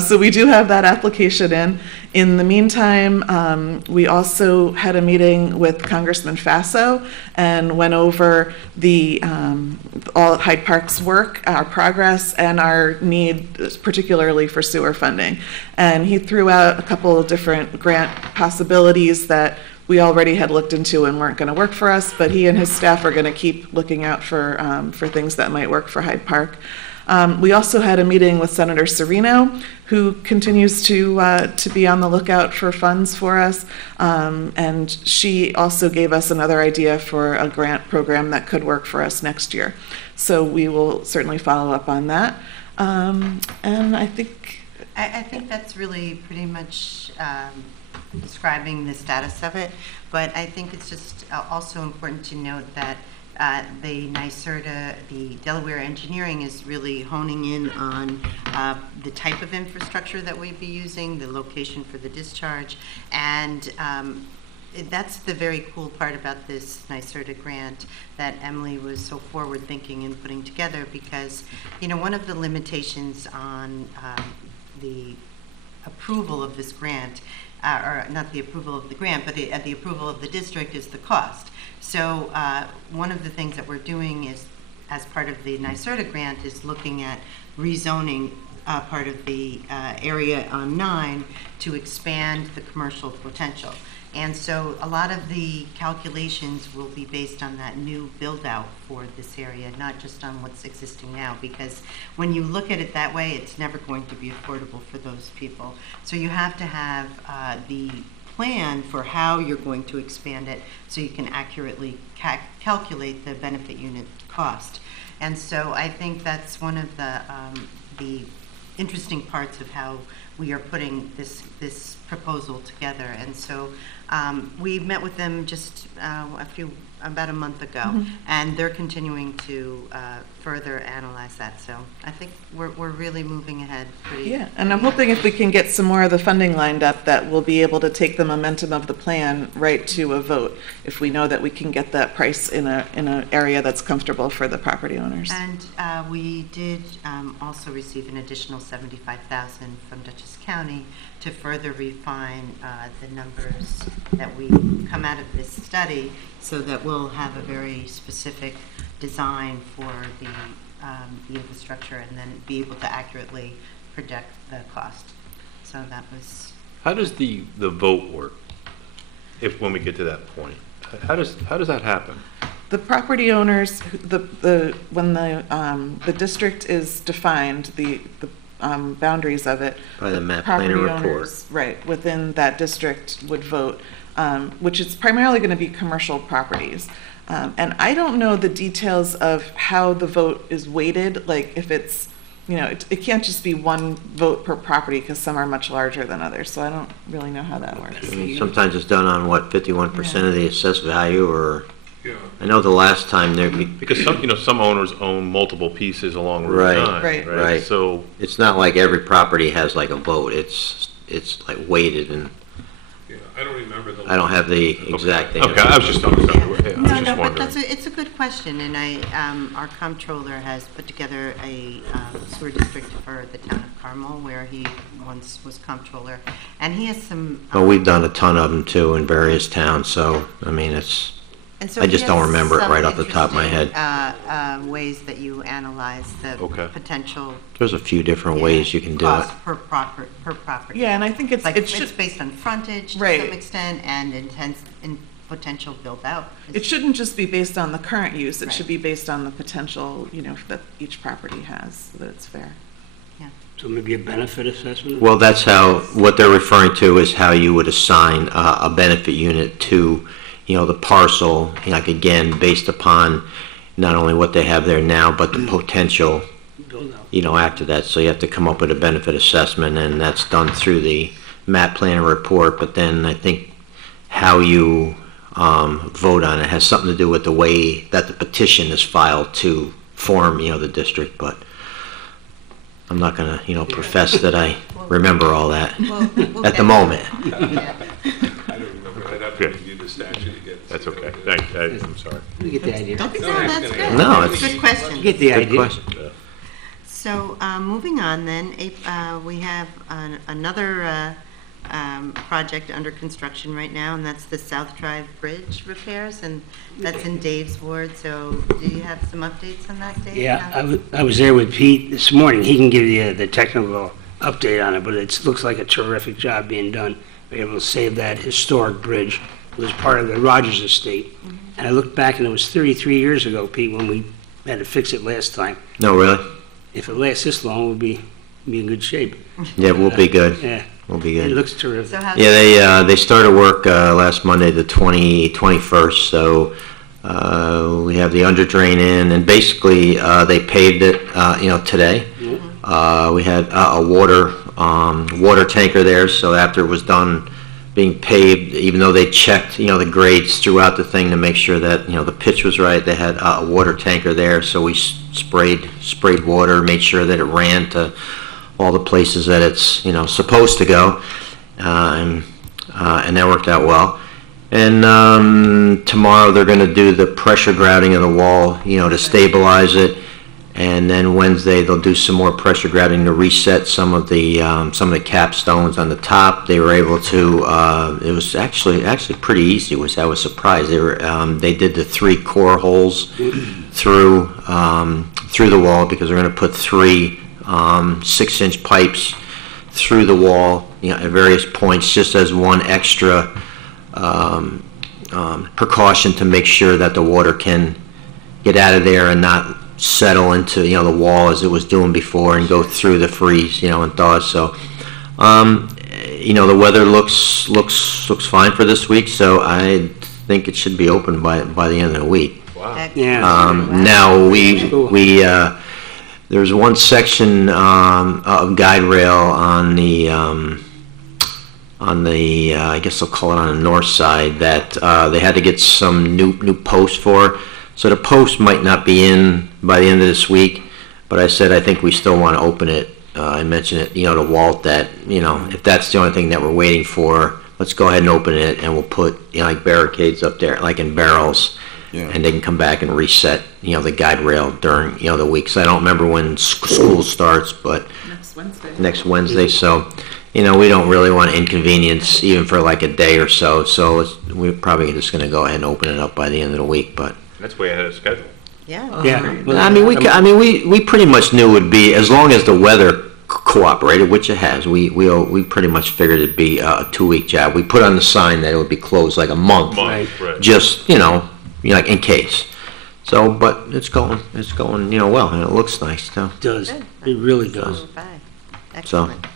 so we do have that application in. In the meantime, we also had a meeting with Congressman Faso and went over all Hyde Park's work, our progress, and our need, particularly for sewer funding. And he threw out a couple of different grant possibilities that we already had looked into and weren't going to work for us, but he and his staff are going to keep looking out for things that might work for Hyde Park. We also had a meeting with Senator Serino, who continues to be on the lookout for funds for us, and she also gave us another idea for a grant program that could work for us next year. So we will certainly follow up on that. And I think I think that's really pretty much describing the status of it, but I think it's just also important to note that the NYSERDA, the Delaware Engineering, is really honing in on the type of infrastructure that we'd be using, the location for the discharge, and that's the very cool part about this NYSERDA grant that Emily was so forward-thinking in putting together, because, you know, one of the limitations on the approval of this grant, or not the approval of the grant, but the approval of the district, is the cost. So one of the things that we're doing is, as part of the NYSERDA grant, is looking at rezoning part of the area on 9 to expand the commercial potential. And so a lot of the calculations will be based on that new build-out for this area, not just on what's existing now, because when you look at it that way, it's never going to be affordable for those people. So you have to have the plan for how you're going to expand it so you can accurately calculate the benefit unit cost. And so I think that's one of the interesting parts of how we are putting this proposal together. And so we met with them just about a month ago, and they're continuing to further analyze that. So I think we're really moving ahead pretty. Yeah, and I'm hoping if we can get some more of the funding lined up, that we'll be able to take the momentum of the plan right to a vote, if we know that we can get that price in an area that's comfortable for the property owners. And we did also receive an additional $75,000 from Dutchess County to further refine the numbers that we come out of this study, so that we'll have a very specific design for the infrastructure, and then be able to accurately project the cost. So that was. How does the vote work, when we get to that point? How does that happen? The property owners, when the district is defined, the boundaries of it. By the map property planner owners, report. right, within that district would vote, which is primarily going to be commercial properties. And I don't know the details of how the vote is weighted, like if it's, you know, it can't just be one vote per property, because some are much larger than others, so I don't really know how that works. I mean, sometimes it's done on, what, 51% of the assessed value, or, Yeah. I know the last time there, Because some owners own multiple pieces along Right, Route 9. right. So, it's not like every property has like a vote, it's like weighted, and Yeah, I don't remember the. I don't have the exact thing. okay, I was just wondering. No, but it's a good question, and our comptroller has put together a sewer district for the town of Carmel, where he once was comptroller, and he has some. Well, we've done a ton of them too in various towns, so, I mean, it's, And so I just he don't has remember it some right off the top of my head. interesting, ways that you analyze the Okay. potential. There's a few different ways you can do it. Cost per property. Yeah, and I think Like, it it's should, based on frontage to Right. some extent, and potential build out. it shouldn't just be based on the current use, it Right. should be based on the potential, you know, that each property has, so that it's fair. So maybe a benefit assessment? Well, that's how, what they're referring to is how you would assign a benefit unit to, you know, the parcel, like, again, based upon not only what they have there now, but the potential, Build out. you know, after that. So you have to come up with a benefit assessment, and that's done through the map planner report. But then I think how you vote on it has something to do with the way that the petition is filed to form, you know, the district. But I'm not going to, you know, profess that I remember all that We'll at the get- moment. Yeah. I don't remember, I'd have to review the statute again. That's okay. I'm sorry. We get the idea. No, that's good. No, That's a it's- good question. Get the Good idea. question. So, moving on then, we have another project under construction right now, and that's the South Drive Bridge repairs, and that's in Dave's ward. So do you have some updates on that, Dave? Yeah, I was there with Pete this morning. He can give you the technical update on it, but it looks like a terrific job being done. We're able to save that historic bridge. It was part of the Rogers estate. And I looked back, and it was 33 years ago, Pete, when we had to fix it last time. No, really? If it lasts this long, we'll be in good shape. Yeah, we'll be good. Yeah, We'll be it good. looks terrific. So how's Yeah, they started work last Monday, the 21st, so we have the under drain in, and basically they paved it, you know, today. We had a water tanker there, so after it was done, being paved, even though they checked, the grades throughout the thing to make sure that, the pitch was right. They had a water tanker there, so we sprayed water, made sure that it ran to all the places that it's, supposed to go, and that worked out well. And tomorrow they're going to do the pressure grouting of the wall, to stabilize it. And then Wednesday they'll do some more pressure grouting to reset some of the capstones on the top. They were able to. It was actually pretty easy. I was surprised. They did the 3 core holes through the wall, because they're going to put 3 6-inch pipes through the wall, at various points, just as one extra precaution to make sure that the water can get out of there and not settle into the wall as it was doing before and go through the freeze and thaws. So the weather looks fine for this week, so I think it should be open by the end of the week. Wow. Yeah. Now there's one section of guide rail on the I guess I'll call it on the north side that they had to get some new posts for. So the post might not be in by the end of this week, but I said I think we still want to open it. I mentioned it, to Walt, that if that's the only thing that we're waiting for, let's go ahead and open it, and we'll put like barricades up there, like in barrels, and they can come back and reset the guide rail during the week. So I don't remember when school starts, but next Wednesday. So we don't really want to inconvenience even for like a day or so. So we're probably just going to go ahead and open it up by the end of the week, but. That's way ahead of schedule. Yeah. Yeah. We pretty much knew it would be, as long as the weather cooperated, which it has. We pretty much figured it'd be a 2-week job. We put on the sign that it would be closed like a month, Right. just like in case. So, but it's going well, and it looks nice too. It does. It really does. Excellent.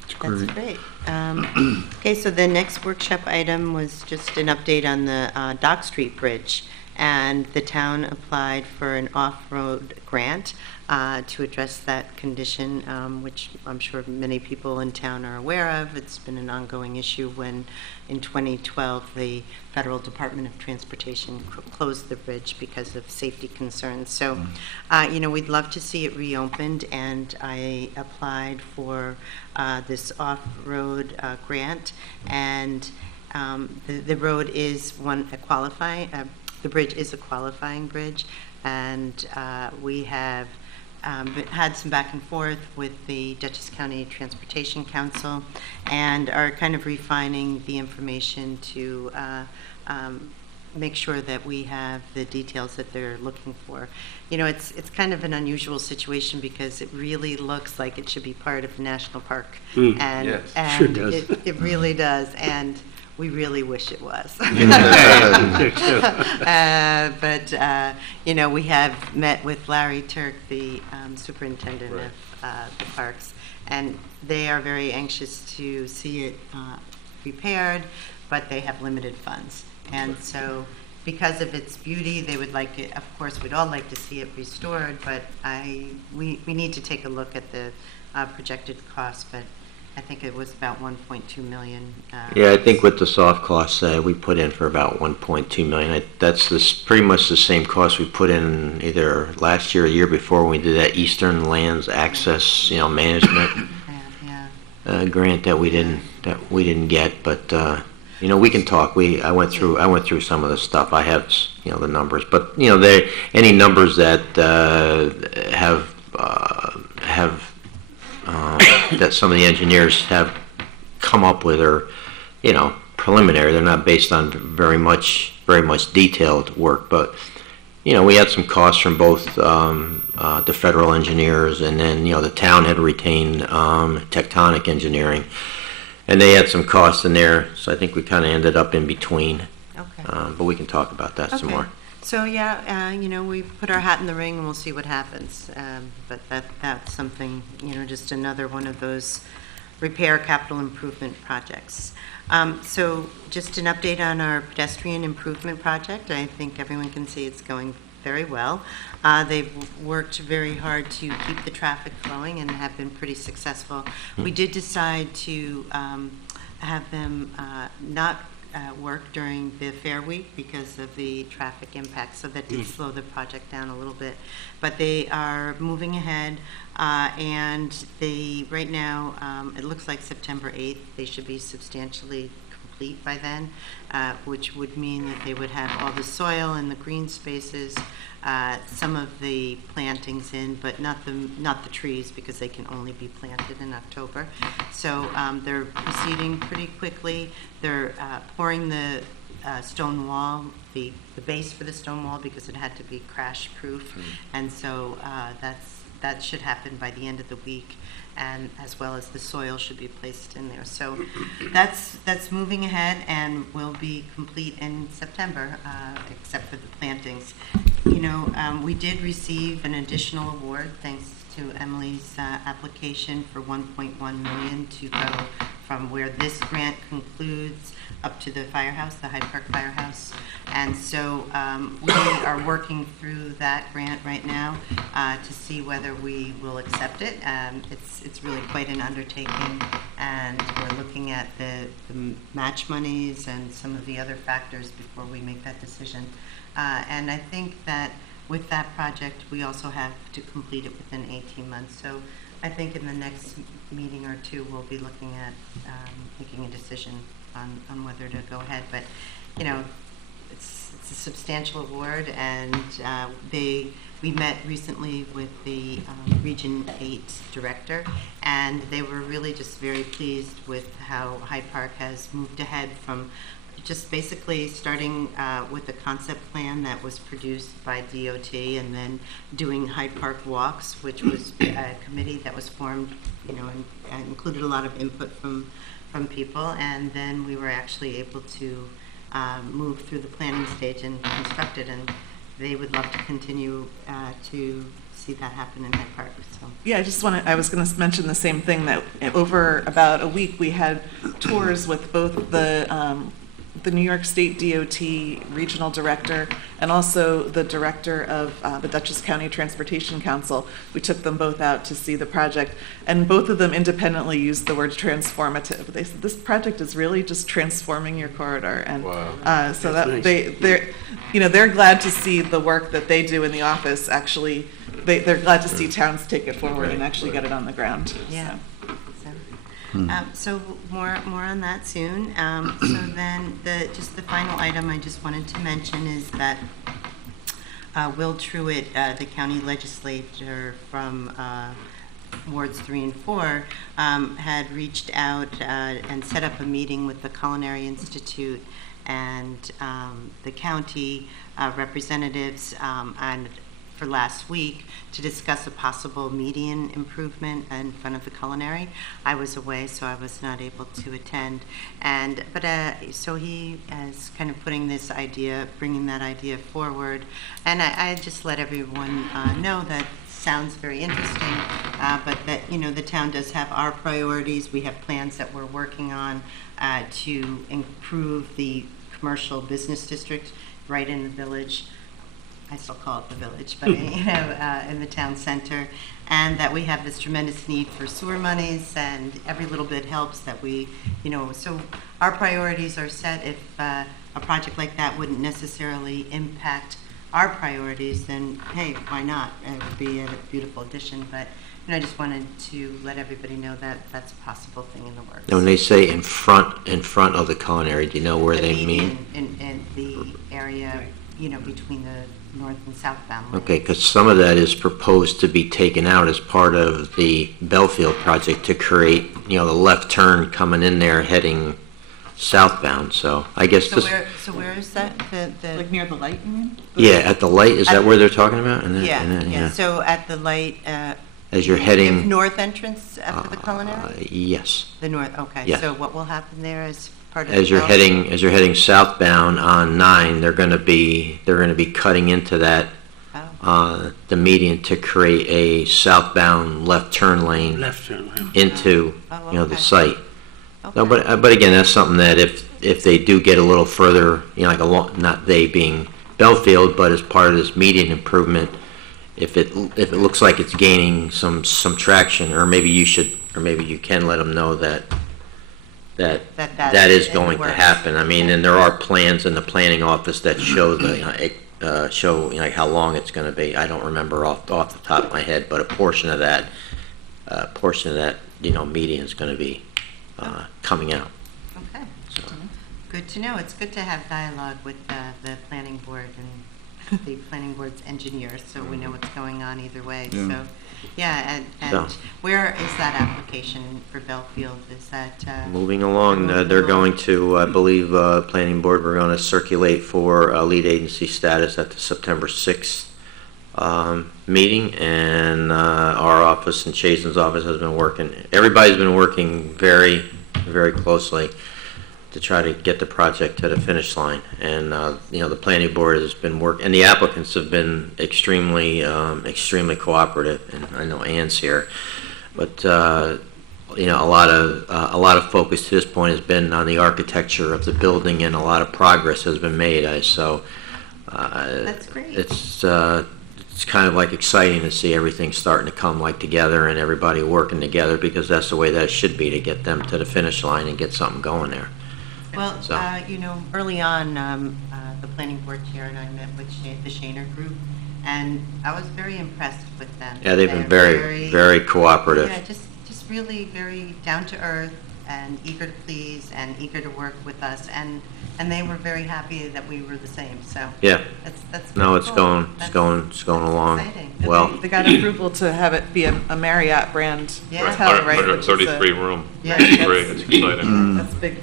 That's great. Okay, so the next workshop item was just an update on the Dock Street Bridge. And the town applied for an off-road grant to address that condition, which I'm sure many people in town are aware of. It's been an ongoing issue when, in 2012, the Federal Department of Transportation closed the bridge because of safety concerns. So, we'd love to see it reopened, and I applied for this off-road grant, and the road is the bridge is a qualifying bridge, and we have had some back and forth with the Dutchess County Transportation Council, and are kind of refining the information to make sure that we have the details that they're looking for. It's kind of an unusual situation because it really looks like it should be part of a national park, and Yes. Sure does. It really does, and we really wish it was. But we have met with Larry Turk, the superintendent of the parks, and they are very anxious to see it repaired, but they have limited funds. And so because of its beauty, they would like it, of course, we'd all like to see it restored, but we need to take a look at the projected cost, but I think it was about 1.2 million. Yeah, I think with the soft costs, we put in for about 1.2 million. That's pretty much the same cost we put in either last year or the year before when we did that Eastern Lands Access, management grant that we didn't get. But we can talk. I went through some of the stuff. I have the numbers, but any numbers that have that some of the engineers have come up with are, preliminary. They're not based on very much detailed work. But, we had some costs from both the federal engineers, and then, the town had retained Tectonic Engineering, and they had some costs in there. So I think we kind of ended up in between. Okay. But we can talk about that some more. So, we put our hat in the ring and we'll see what happens. But that's something, just another one of those repair capital improvement projects. So just an update on our pedestrian improvement project. I think everyone can see it's going very well. They've worked very hard to keep the traffic flowing and have been pretty successful. We did decide to have them not work during the Fair Week because of the traffic impact, so that did slow the project down a little bit. But they are moving ahead, and they, right now, it looks like September 8th, they should be substantially complete by then, which would mean that they would have all the soil and the green spaces, some of the plantings in, but not the trees, because they can only be planted in October. So they're proceeding pretty quickly. They're pouring the stone wall, the base for the stone wall, because it had to be crash proof, and so that should happen by the end of the week, and as well as the soil should be placed in there. So that's moving ahead and will be complete in September, except for the plantings. You know, we did receive an additional award thanks to Emily's application for $1.1 million to go from where this grant concludes up to the firehouse, the Hyde Park Firehouse. And so we are working through that grant right now to see whether we will accept it. It's really quite an undertaking, and we're looking at the match monies and some of the other factors before we make that decision. And I think that with that project, we also have to complete it within 18 months. So I think in the next meeting or two, we'll be looking at making a decision on whether to go ahead. But, you know, it's a substantial award, and we met recently with the Region 8 director, and they were really just very pleased with how Hyde Park has moved ahead from just basically starting with a concept plan that was produced by DOT, and then doing Hyde Park walks, which was a committee that was formed, you know, and included a lot of input from people, and then we were actually able to move through the planning stage and construct it, and they would love to continue to see that happen in Hyde Park. So. Yeah, I was going to mention the same thing, that over about a week we had tours with both the New York State DOT regional director and also the director of the Dutchess County Transportation Council. We took them both out to see the project, and both of them independently used the word transformative. They said this project is really just transforming your corridor, and Wow. so That's that nice. they're glad to see the work that they do in the office. Actually, they're glad to see towns take it forward and actually get it on the ground. Yeah. So. So more on that soon. So then just the final item I just wanted to mention is that Will Truitt, the county legislator from wards 3 and 4, had reached out and set up a meeting with the Culinary Institute and the county representatives and for last week to discuss a possible median improvement in front of the Culinary. I was away, so I was not able to attend. So he is kind of bringing that idea forward. And I just let everyone know that sounds very interesting, but that, you know, the town does have our priorities. We have plans that we're working on to improve the commercial business district right in the village. I still call it the village, but you know, in the town center, and that we have this tremendous need for sewer monies, and every little bit helps. That we, you know, so our priorities are set. If a project like that wouldn't necessarily impact our priorities, then hey, why not? It would be a beautiful addition. But you know, I just wanted to let everybody know that that's a possible thing in the works. Now, when they say in front of the Culinary, do you know where they mean? In the area, you know, between the north and southbound lane. Okay, because some of that is proposed to be taken out as part of the Belfield project to create, you know, the left turn coming in there heading southbound. So I guess So where is that? Like near the light, you mean? yeah, at the light, is that where they're talking about? And Yeah. So at the light, as you're the heading, north entrance after the Culinary? yes. The north, okay. Yes. So what will happen there is part of As the you're heading southbound on 9, they're going to be cutting into that the median to create a southbound left turn lane Left turn lane. into you know the okay. site. No, Okay. but again, that's something that if they do get a little further, you know, like not they being Belfield, but as part of this median improvement, if it looks like it's gaining some traction, or maybe you can let them know that that is in going to works. happen. I mean, and there are plans in the planning office that show like how long it's going to be. I don't remember off the top of my head, but a portion of that median is going to be coming out. Okay. Good to know. It's good to have dialogue with the planning board and the planning board's engineers, so we know what's going on either way. Yeah. So, yeah, and where is that application for Belfield? Is that Moving along, they're going to, I believe, planning board, we're going to circulate for lead agency status at the September 6th meeting, and our office and Chasen's office has been working, everybody's been working very, very closely to try to get the project to the finish line. And, the planning board has been and the applicants have been extremely cooperative, and I know Ann's here. But, a lot of focus to this point has been on the architecture of the building, and a lot of progress has been made. That's great. It's kind of like exciting to see everything starting to come together and everybody working together, because that's the way that it should be, to get them to the finish line and get something going there. Well, So- early on, the planning board chair and I met with the Shaner Group, and I was very impressed with them. Yeah, they've been They're very, very cooperative. Yeah, just really very down to earth and eager to please and eager to work with us, and they were very happy that we were the same. So Yeah. that's No, pretty it's cool. going, That's along exciting. well. They got approval to have it be a Marriott brand Yeah. hotel, right? which is a- 133 room. Yeah. That's great, that's exciting. That's big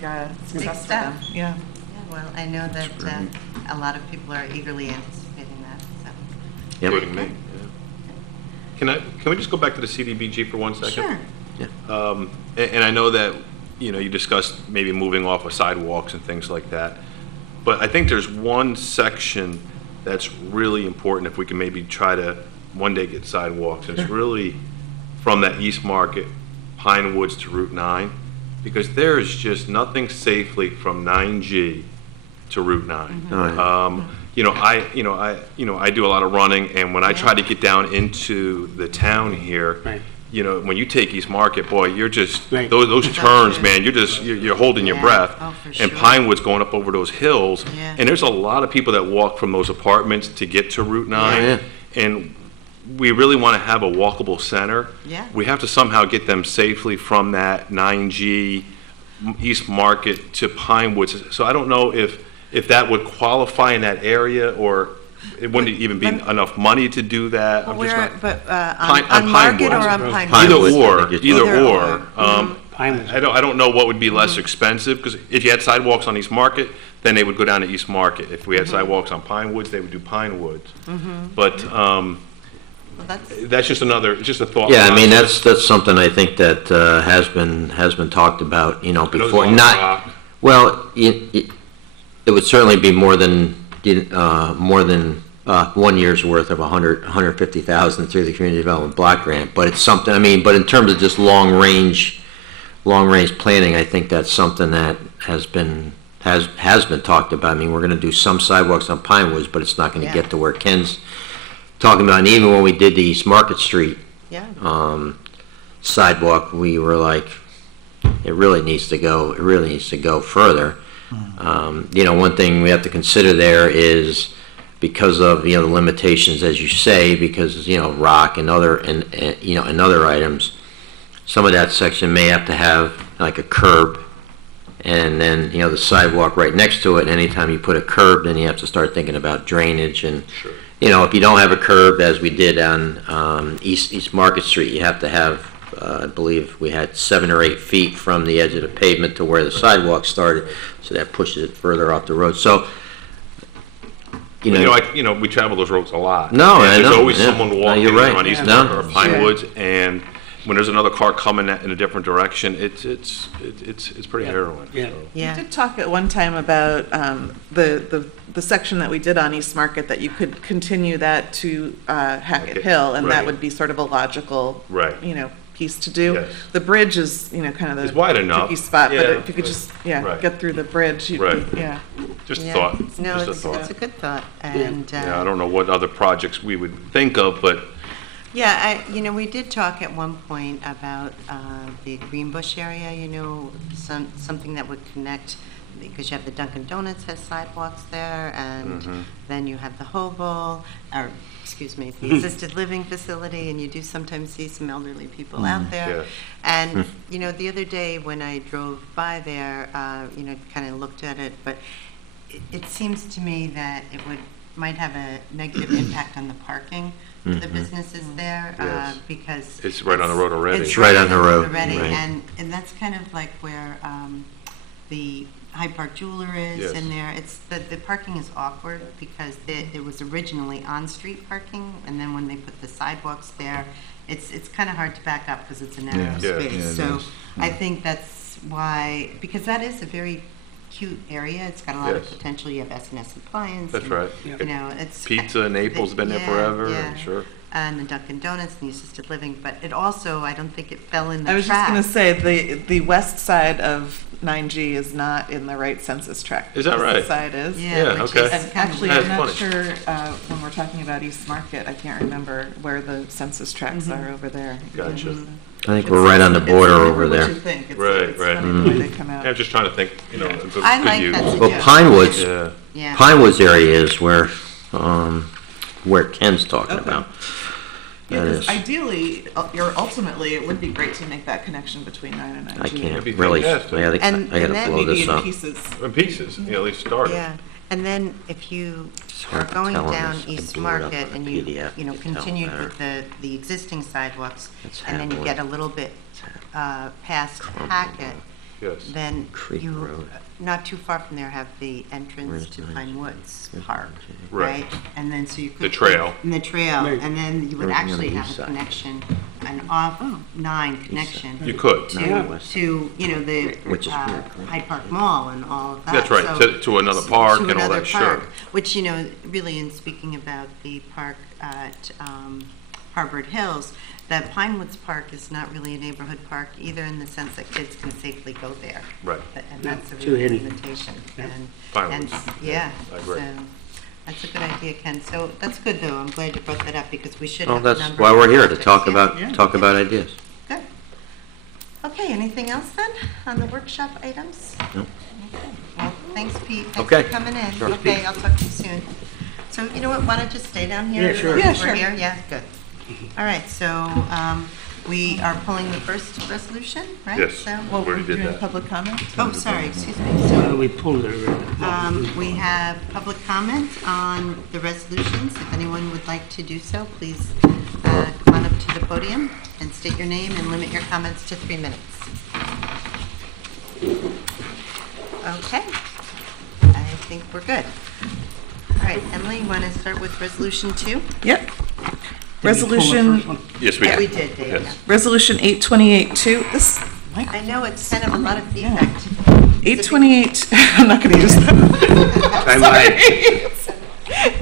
success for them. stuff. Yeah. Yeah, well, I know that a lot of people are eagerly anticipating that. So. Yep. Including me. Yeah. Can we just go back to the CDBG for 1 second? Sure. And I know that, you discussed maybe moving off of sidewalks and things like that, but I think there's one section that's really important if we can maybe try to one day get sidewalks. And it's really from that East Market, Pine Woods to Route 9, because there is just nothing safely from 9G to Route 9. I do a lot of running, and when I try to get down into the town here, Right. When you take East Market, boy, you're just, Right. those turns, man, you're holding your Yeah. breath. Oh, for And sure. Pinewood's going up over those hills. Yeah. And there's a lot of people that walk from those apartments to get to Route 9. Yeah. And we really want to have a walkable center. Yeah. We have to somehow get them safely from that 9G East Market to Pinewoods. So I don't know if that would qualify in that area, or it wouldn't even be enough money to do that. I'm just not- On Market or on Pine Woods? Either Woods, I or, think it's- either Either or. or. Mm-hmm. Pinewood's- I don't know what would be less expensive, because if you had sidewalks on East Market, then they would go down to East Market. If we had sidewalks on Pine Woods, they would do Pine Woods. But Well, that's, that's just just a thought. Yeah, I mean, process. that's something I think that has been talked about, I know there's a before. lot of Not, rock. well, it would certainly be more than 1 year's worth of 150,000 through the community development block grant. But it's something. But in terms of just long range planning, I think that's something that has been talked about. I mean, we're going to do some sidewalks on Pine Woods, but it's not going to Yeah. get to where Ken's talking about. And even when we did the East Market Street yeah. sidewalk, we were like, it really needs to go further. One thing we have to consider there is, because of, the limitations, as you say, because, rock and other items, some of that section may have to have like a curb, and then, the sidewalk right next to it. And anytime you put a curb, then you have to start thinking about drainage. And, if you don't have a curb, as we did on East Market Street, you have to have, I believe we had 7 or 8 feet from the edge of the pavement to where the sidewalk started, so that pushes it further off the road. So, we travel those roads a lot. No, And I there's know, always yeah. someone No, walking you're right. on East Yeah. Market or Pine Woods, and when there's another car coming in a different direction, it's pretty harrowing. Yeah. So. Yeah. We did talk at one time about the section that we did on East Market, that you could continue that to Hackett Hill, and that Right. would be sort of a logical, Right. piece to do. Yes. The bridge is, kind of It's the wide enough. tricky spot, but Yeah. if you could just, Right. get through the bridge, you'd Right. be, yeah. Just a Yeah. thought. No, just a it's thought. a good thought. And Yeah, I don't know what other projects we would think of, but Yeah, we did talk at one point about the Greenbush area, something that would connect, because you have the Dunkin' Donuts has sidewalks there, and then you have the the assisted living facility, and you do sometimes see some elderly people out there. Yes. And, the other day when I drove by there, kind of looked at it, but it seems to me that it might have a negative impact on the parking for the businesses there, Yes. because It's right on the road already. It's right on the road, already, right. and that's kind of like where the Hyde Park Jeweler is Yes. in there. It's the parking is awkward because it was originally on-street parking, and then when they put the sidewalks there, it's kind of hard to back up because it's a narrow Yeah. space. Yeah, it So is. I think that's why, because that is a very cute area. It's got a lot of Yes. potential. You have S&S Appliance. That's and, right. It's Pizza in Naples been there yeah, forever, yeah. and sure. And the Dunkin' Donuts and the assisted living, but it also, I don't think it fell in the I was track. just going to say, the west side of 9G is not in the right census tract. Is that The right? east side is. Yeah, which okay. is And kind of actually, That's I'm not funny. sure, when we're talking about East Market, I can't remember where the census tracts are over there. Gotcha. I think we're right on the border It's over what there. you think. It's- Right, it's right. funny the way they come out. Yeah, I'm just trying to think, it's a I good like use. that Well, suggestion. Pinewoods, Yeah, Yeah. Pinewoods area is where Ken's talking Okay. about. Yeah, That 'cause is, ideally, ultimately, it would be great to make that connection between 9 and 9G. I can't be really, I fantastic. gotta And I gotta then blow Maybe this in up. pieces. in pieces, at least start. Yeah, and then if you are hard to going tell on down this. I East blew it up Market on a and PDF. you You can tell continued better. with the existing sidewalks, It's and then you heavily get a little bit past crumbled Hackett, Yes. then Creek you, Road. not too far from there, have the entrance Where's to 9G? Pine Woods Where's Park, 9G? Right. right? And then so you could. The trail. And the trail, Right. and then you would Everything on actually the have east a side. connection, an off 9 connection. You could. To the Which is weird, right? Hyde Park Mall and all of that. That's right, So- to another park to and all another that, sure. park, which, really in speaking about the park at Harvard Hills, that Pinewoods Park is not really a neighborhood park either, in the sense that kids can safely go there. Right. And that's a Too real hidden. limitation. And Pinewoods. Yeah. I agree. So that's a good idea, Ken. So that's good, though. I'm glad you brought that up, because we should Well, have a that's number why of we're here, to projects. talk Yeah. about ideas. Good. Okay, anything else then on the workshop items? No. Okay. Well, thanks, Pete. Thanks Okay. for coming in. Sure. Okay, I'll talk to you soon. So, you know what, why don't you stay down here? Yeah, sure. Yeah, We're sure. here, yeah, good. All right, so we are pulling the first resolution, right? Yes. So- Well, We already we're did doing that. public comment? Oh, sorry, excuse me. So We pulled it already. we have public comment on the resolutions. If anyone would like to do so, please come on up to the podium and state your name and limit your comments to 3 minutes. Okay, I think we're good. All right, Emily, you want to start with Resolution 2? Yep. Did we pull the first Resolution, one? Yes, we Yeah, we did. did, Dave. Yes. Resolution 828-2, this, I know it's kind of a lot of feedback. 828, I'm not going to use that. I might.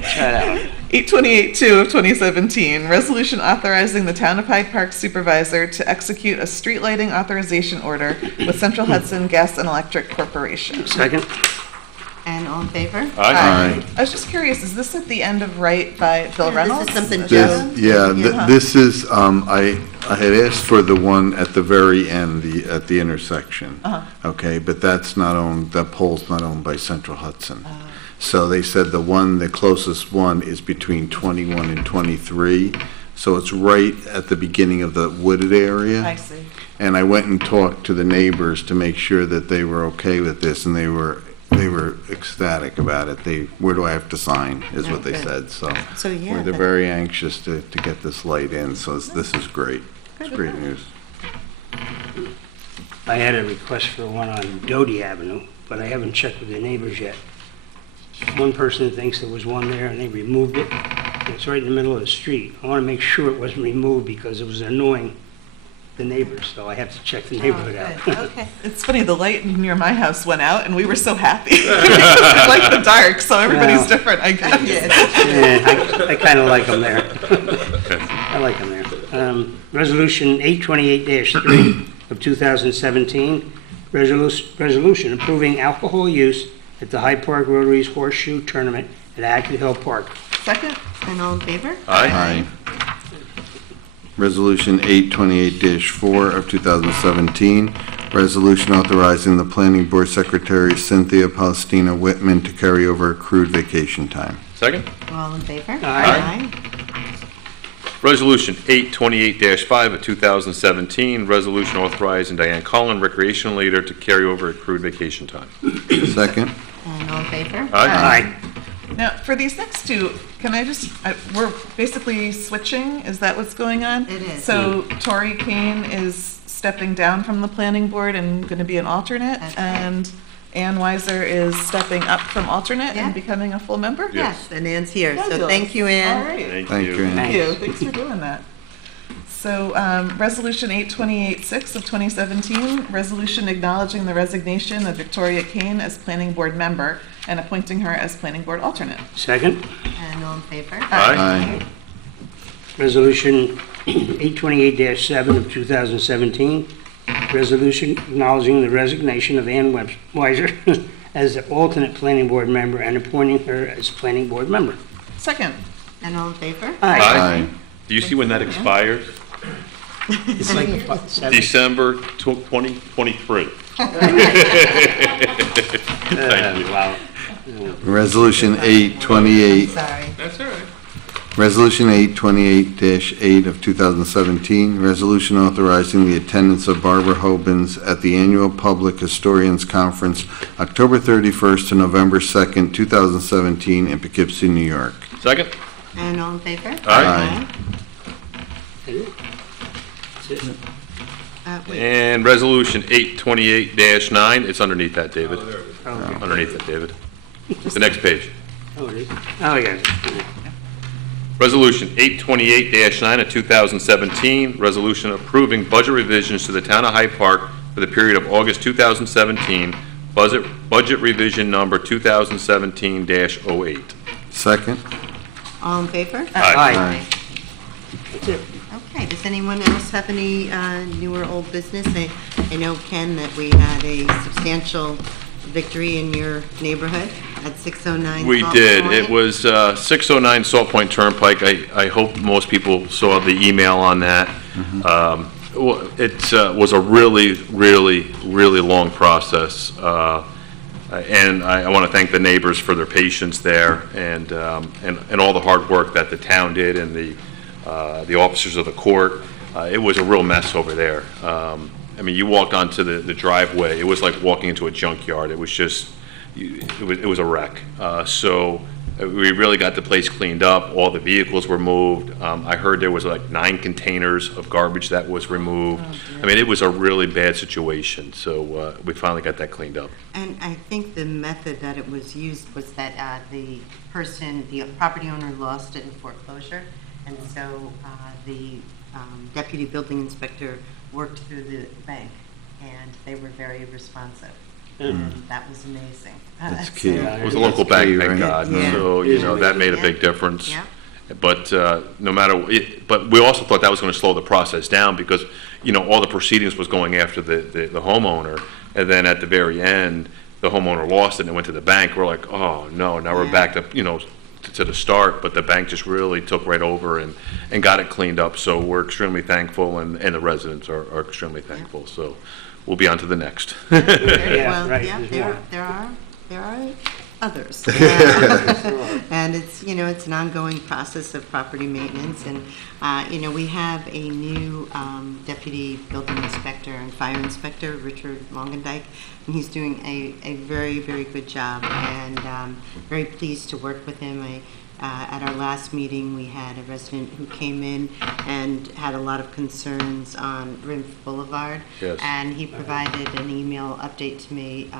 Try it out. 828-2 of 2017, resolution authorizing the Town of Hyde Park Supervisor to execute a street lighting authorization order with Central Hudson Gas and Electric Corporation. Second? And all in favor? Aye. I was just curious, is this at the end of Wright by Bill Yeah, Reynolds? This is something This, Joe. yeah, this is, I had asked for the one at the very end, at the intersection. Okay, but that's not owned, that pole's not owned by Central Hudson. So they said the closest one is between 21 and 23. So it's right at the beginning of the wooded area. I see. And I went and talked to the neighbors to make sure that they were okay with this, and they were ecstatic about it. Where do I have to sign, is what they Okay. said, so. So, yeah, They're that- very anxious to get this light in, so this is great. It's great news. I had a request for one on Doty Avenue, but I haven't checked with the neighbors yet. One person thinks there was one there and they removed it. It's right in the middle of the street. I want to make sure it wasn't removed because it was annoying the neighbors, so I have to check the neighborhood Oh, out. good. Okay. It's funny, the light near my house went out and we were so happy. We like the dark, so everybody's Wow. different, I guess. Yeah, I kind of like them there. I like them there. Resolution 828-3 of 2017, resolution approving alcohol use at the Hyde Park Rotary's Horseshoe Tournament at Hackett Hill Park. Second? And all in favor? Aye. Resolution 828-4 of 2017, resolution authorizing the Planning Board Secretary Cynthia Palestina Whitman to carry over accrued vacation time. Second. All in favor? Aye. Resolution 828-5 of 2017, resolution authorizing Diane Cullen, recreation leader, to carry over accrued vacation time. Second. And all in favor? Aye. Now, for these next two, can I just, we're basically switching, is that what's going on? It is. So Tori Kane is stepping down from the planning board and going to be an alternate, That's right. and Ann Weiser is stepping up from alternate Yeah. and becoming a full member? Yes, and Ann's here, so Fabulous. thank you, Ann. All right. Thank you, Ann. Thank you, thanks for doing that. So, Resolution 828-6 of 2017, resolution acknowledging the resignation of Victoria Kane as planning board member and appointing her as planning board alternate. Second, And all in favor? Aye. resolution 828-7 of 2017, resolution acknowledging the resignation of Ann Weiser as the alternate planning board member and appointing her as planning board member. Second. And all in favor? Aye. Do you see when that expires? It's like seven. December 2023. Thank you. Wow. Resolution 828, Sorry. That's all right. Resolution 828-8 of 2017, resolution authorizing the attendance of Barbara Hobens at the annual Public Historians Conference, October 31st to November 2nd, 2017, in Poughkeepsie, New York. Second. And all in favor? Aye. That's it. Wait, And resolution 828-9, it's underneath that, David. Underneath that, David. The next page. Oh, it is. Oh, yeah. Resolution 828-9 of 2017, resolution approving budget revisions to the Town of Hyde Park for the period of August 2017, budget revision number 2017-08. Second. all in favor? Aye. That's it. Okay, does anyone else have any new or old business? I know, Ken, that we had a substantial victory in your neighborhood at 609 We Salt did. Point. It was 609 Salt Point Turnpike. I hope most people saw the email on that. It was a really, really, really long process. And I want to thank the neighbors for their patience there and all the hard work that the town did and the officers of the court. It was a real mess over there. I mean, you walked onto the driveway, it was like walking into a junkyard. It was just, it was a wreck. So we really got the place cleaned up. All the vehicles were moved. I heard there was like 9 containers of garbage that was removed. I mean, it was a really bad situation. So we finally got that cleaned up. And I think the method that it was used was that the property owner lost it in foreclosure. And so the deputy building inspector worked through the bank, and they were very responsive. And that was amazing. That's So- key. It was a local bank, key, thank right? God. Yeah. So, that made a big difference. Yeah. But no matter, but we also thought that was going to slow the process down because, all the proceedings was going after the homeowner. And then at the very end, the homeowner lost it and it went to the bank. We're like, oh, no, now we're back to, to the start. But the bank just really took right over and got it cleaned up. So we're extremely thankful, and the residents are extremely thankful. So we'll be on to the next. Yeah, Well, right, yeah, there's there are others. And it's, it's an ongoing process of property maintenance. And, we have a new deputy building inspector and fire inspector, Richard Longendijk, and he's doing a very, very good job, and very pleased to work with him. At our last meeting, we had a resident who came in and had a lot of concerns on Rim Boulevard. Yes. And he provided an email update to me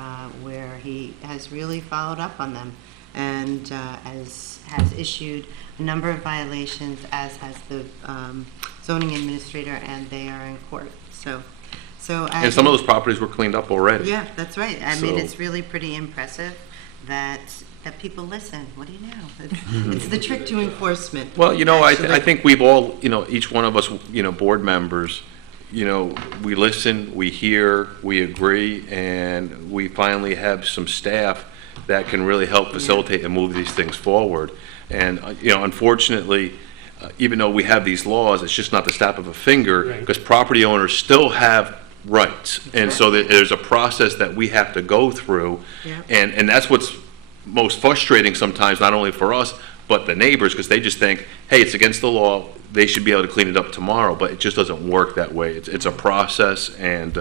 where he has really followed up on them and has issued a number of violations, as has the zoning administrator, and they are in court. So. And some of those properties were cleaned up already. Yeah, that's right. I mean, So- it's really pretty impressive that people listen. What do you know? It's the trick to enforcement. Well, I actually. think we've all, each one of us, board members, we listen, we hear, we agree, and we finally have some staff that can really help facilitate and move these things forward. And, unfortunately, even though we have these laws, it's just not the snap of a finger, Right. because property owners still have rights. And so there's a process that we have to go through. Yeah. And that's what's most frustrating sometimes, not only for us, but the neighbors, because they just think, hey, it's against the law, they should be able to clean it up tomorrow, but it just doesn't work that way. It's a process, and,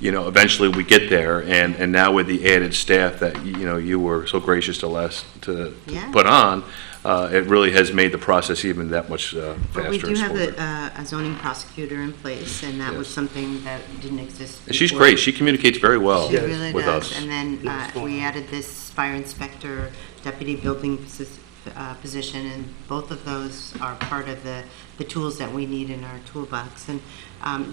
you know, eventually we get there, and now with the added staff that, you know, you were so gracious to Yeah. put on, it really has made the process even that much faster But we do and have smoother. a zoning prosecutor in place, and that was Yes. something that didn't exist And she's before. great, she communicates very well She really with does. us. And then we added this fire inspector, deputy building position, and both of those are part of the tools that we need in our toolbox. And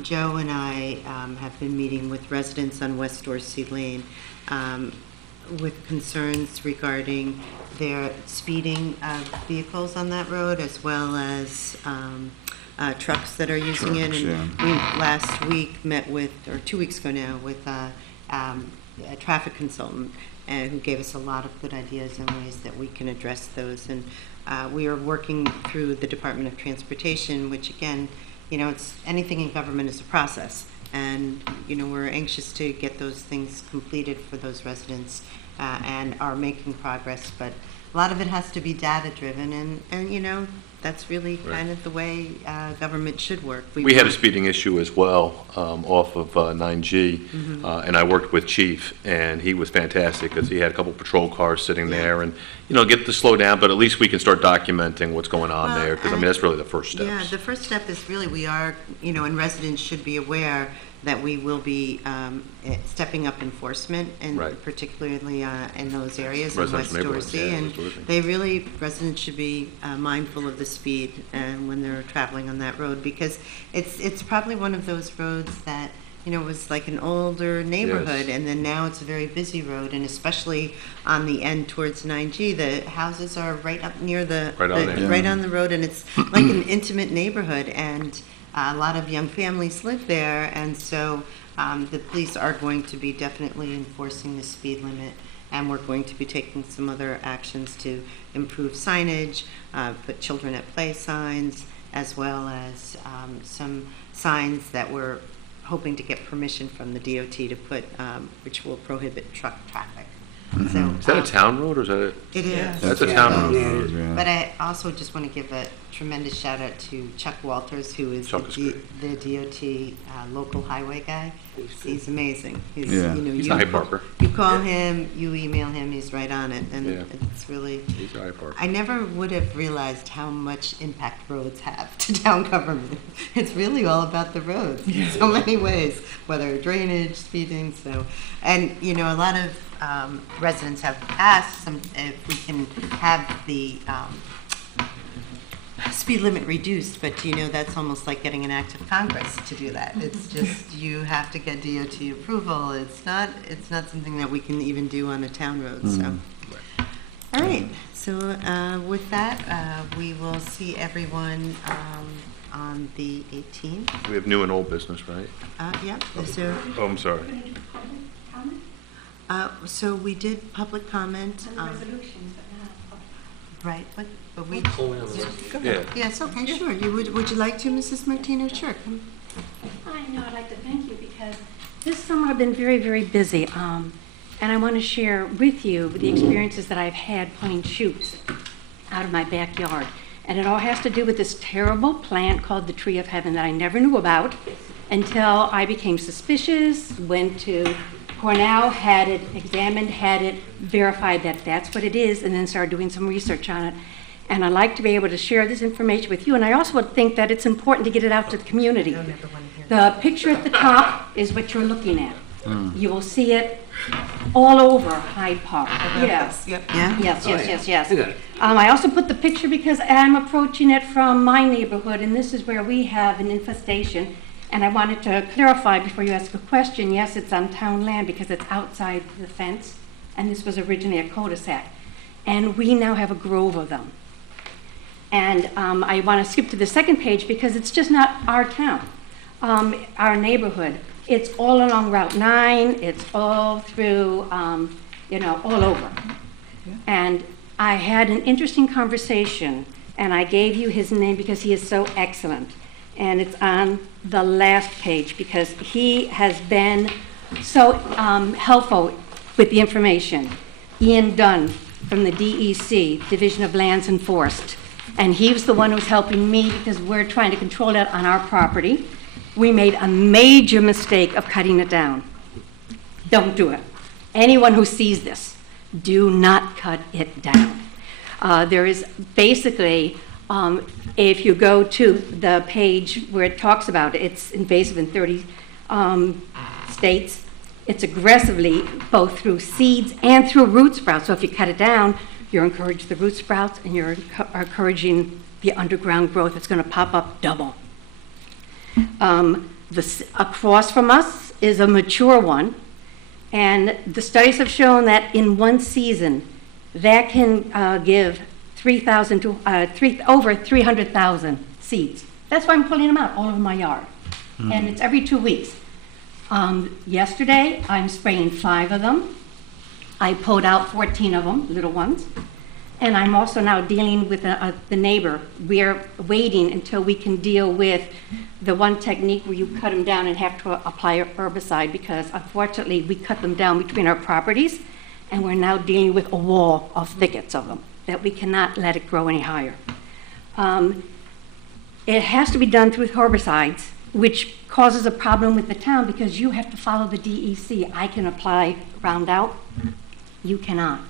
Joe and I have been meeting with residents on West Dorsey Lane with concerns regarding their speeding of vehicles on that road, as well as trucks that are using it. Trucks, And we last week met with, or 2 weeks ago now, with a traffic consultant who gave us a lot of good ideas and ways that we can address those. And we are working through the Department of Transportation, which again, you know, it's anything in government is a process. And, you know, we're anxious to get those things completed for those residents and are making progress. But a lot of it has to be data driven, and you know, that's really kind of the way government should work. We had a speeding issue as well off of 9G, and I worked with Chief, and he was fantastic because he had a couple patrol cars sitting there, and you know, get to slow down, but at least we can start documenting what's going on Well, there, because I mean that's really the first steps. Yeah, the first step is really we are, you know, and residents should be aware that we will be stepping up enforcement, and Right. particularly in those areas in West Residential neighborhoods, Dorsey. yeah, And West Dorsey. they really, residents should be mindful of the speed and when they're traveling on that road, because it's probably one of those roads that, you know, was like an older neighborhood, and then now it's a very busy road, and especially on the end towards 9G, the houses are right up near Right on there. right on the road, and it's like an intimate neighborhood, and a lot of young families live there, and so the police are going to be definitely enforcing the speed limit, and we're going to be taking some other actions to improve signage, put children at play signs, as well as some signs that we're hoping to get permission from the DOT to put, which will prohibit truck traffic. So, Is that a town road, or is that a? it is. That's a town road. But I also just want to give a tremendous shout out to Chuck Walters, who is Chuck is the DOT local highway guy. He's amazing. He's, Yeah. you know, He's the Hyde Parker. You call him, you email him, he's right on it, and Yeah. it's really. He's the Hyde Parker. I never would have realized how much impact roads have to town government. It's really all about the roads in so many ways, whether drainage, speeding, so. And, you know, a lot of residents have asked if we can have the speed limit reduced, but you know, that's almost like getting an act of Congress to do that. It's just, you have to get DOT approval. It's not something that we can even do on a town road, so. All right, so with that, we will see everyone on the 18th. We have new and old business, right? Yeah, is there, Oh, I'm sorry. so we did public comment. Right, but we. Yeah. Yes, okay, sure. Would you like to, Mrs. Martino? Sure. Come. I know, I'd like to thank you because this summer I've been very, very busy. And I want to share with you the experiences that I've had pulling shoots out of my backyard. And it all has to do with this terrible plant called the Tree of Heaven that I never knew about until I became suspicious, went to Cornell, had it examined, had it verified that that's what it is, and then started doing some research on it. And I'd like to be able to share this information with you. And I also think that it's important to get it out to the community. The picture at the top is what you're looking at. You will see it all over Hyde Park. Yes. Yep. Yeah. Yes. I also put the picture because I'm approaching it from my neighborhood, and this is where we have an infestation. And I wanted to clarify before you ask a question, yes, it's on town land because it's outside the fence, and this was originally a cul-de-sac. And we now have a grove of them. And I want to skip to the second page because it's just not our town, our neighborhood. It's all along Route 9, it's all through, you know, all over. And I had an interesting conversation And I gave you his name because he is so excellent. And it's on the last page because he has been so helpful with the information. Ian Dunn from the DEC, Division of Lands and Forest. And he was the one who was helping me because we're trying to control that on our property. We made a major mistake of cutting it down. Don't do it. Anyone who sees this, do not cut it down. There is basically, if you go to the page where it talks about it, it's invasive in 30 states. It's aggressively both through seeds and through root sprouts. So if you cut it down, you're encouraging the root sprouts and you're encouraging the underground growth. It's going to pop up double. Across from us is a mature one. And the studies have shown that in one season, that can give 3,000 to over 300,000 seeds. That's why I'm pulling them out all over my yard. And it's every 2 weeks. Yesterday, I'm spraying 5 of them. I pulled out 14 of them, little ones. And I'm also now dealing with the neighbor. We're waiting until we can deal with the one technique where you cut them down and have to apply a herbicide because unfortunately we cut them down between our properties and we're now dealing with a wall of thickets of them that we cannot let it grow any higher. It has to be done through herbicides, which causes a problem with the town because you have to follow the DEC. I can apply Roundup. You cannot.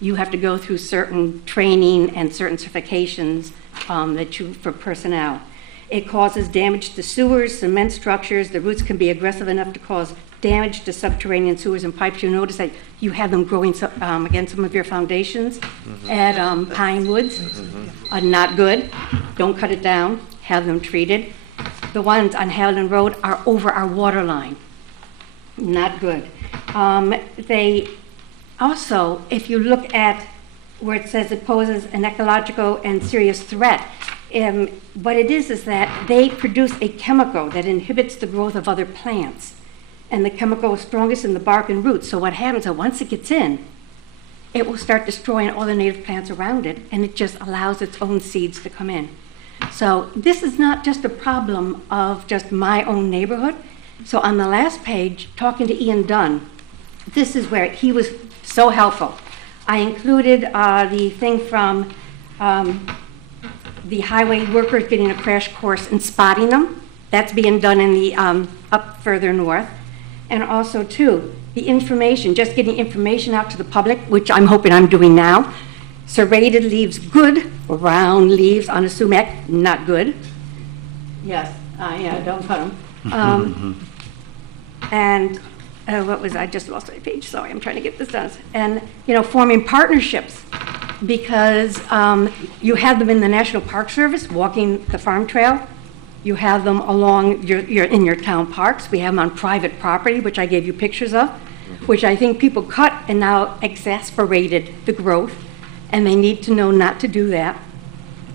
You have to go through certain training and certain certifications for personnel. It causes damage to sewers, cement structures. The roots can be aggressive enough to cause damage to subterranean sewers and pipes. You notice that you have them growing against some of your foundations at Pine Woods. Not good. Don't cut it down. Have them treated. The ones on Howland Road are over our water line. Not good. They also, if you look at where it says it poses an ecological and serious threat, what it is that they produce a chemical that inhibits the growth of other plants. And the chemical is strongest in the bark and roots. So what happens is once it gets in, it will start destroying all the native plants around it, and it just allows its own seeds to come in. So this is not just a problem of just my own neighborhood. So on the last page, talking to Ian Dunn, this is where he was so helpful. I included the thing from the highway workers getting a crash course in spotting them. That's being done in the up further north. And also, too, the information, just getting information out to the public, which I'm hoping I'm doing now. Serrated leaves, good. Round leaves on a sumac, not good. Yes, yeah, don't cut them. And what was, I just lost my page, sorry, I'm trying to get this done. And, forming partnerships, because you have them in the National Park Service, walking the farm trail. You have them along in your town parks. We have them on private property, which I gave you pictures of, which I think people cut and now exacerbated the growth, and they need to know not to do that.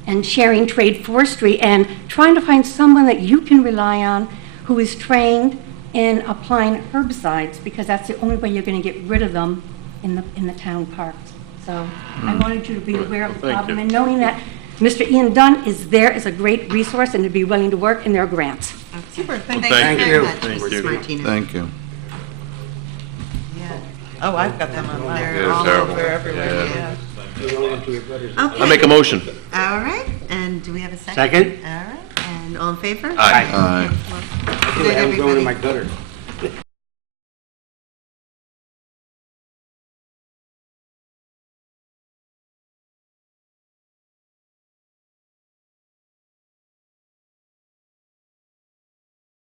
And sharing trade forestry and trying to find someone that you can rely on who is trained in applying herbicides, because that's the only way you're going to get rid of them in the town parks. So I wanted you to be aware of the problem and knowing that Mr. Ian Dunn is there as a great resource and to be willing to work in their grants. Super. Thank you you. very much, Thank Mrs. you. Martinez. Thank you. Yeah. Oh, I've got them on mine. Yeah, All terrible. over everywhere. Yeah. Yeah. Okay. I make a motion. All right. And do we have a second? Second. All right. And all in favor? Aye. Aye. Good, I'm going to everybody. my gutter.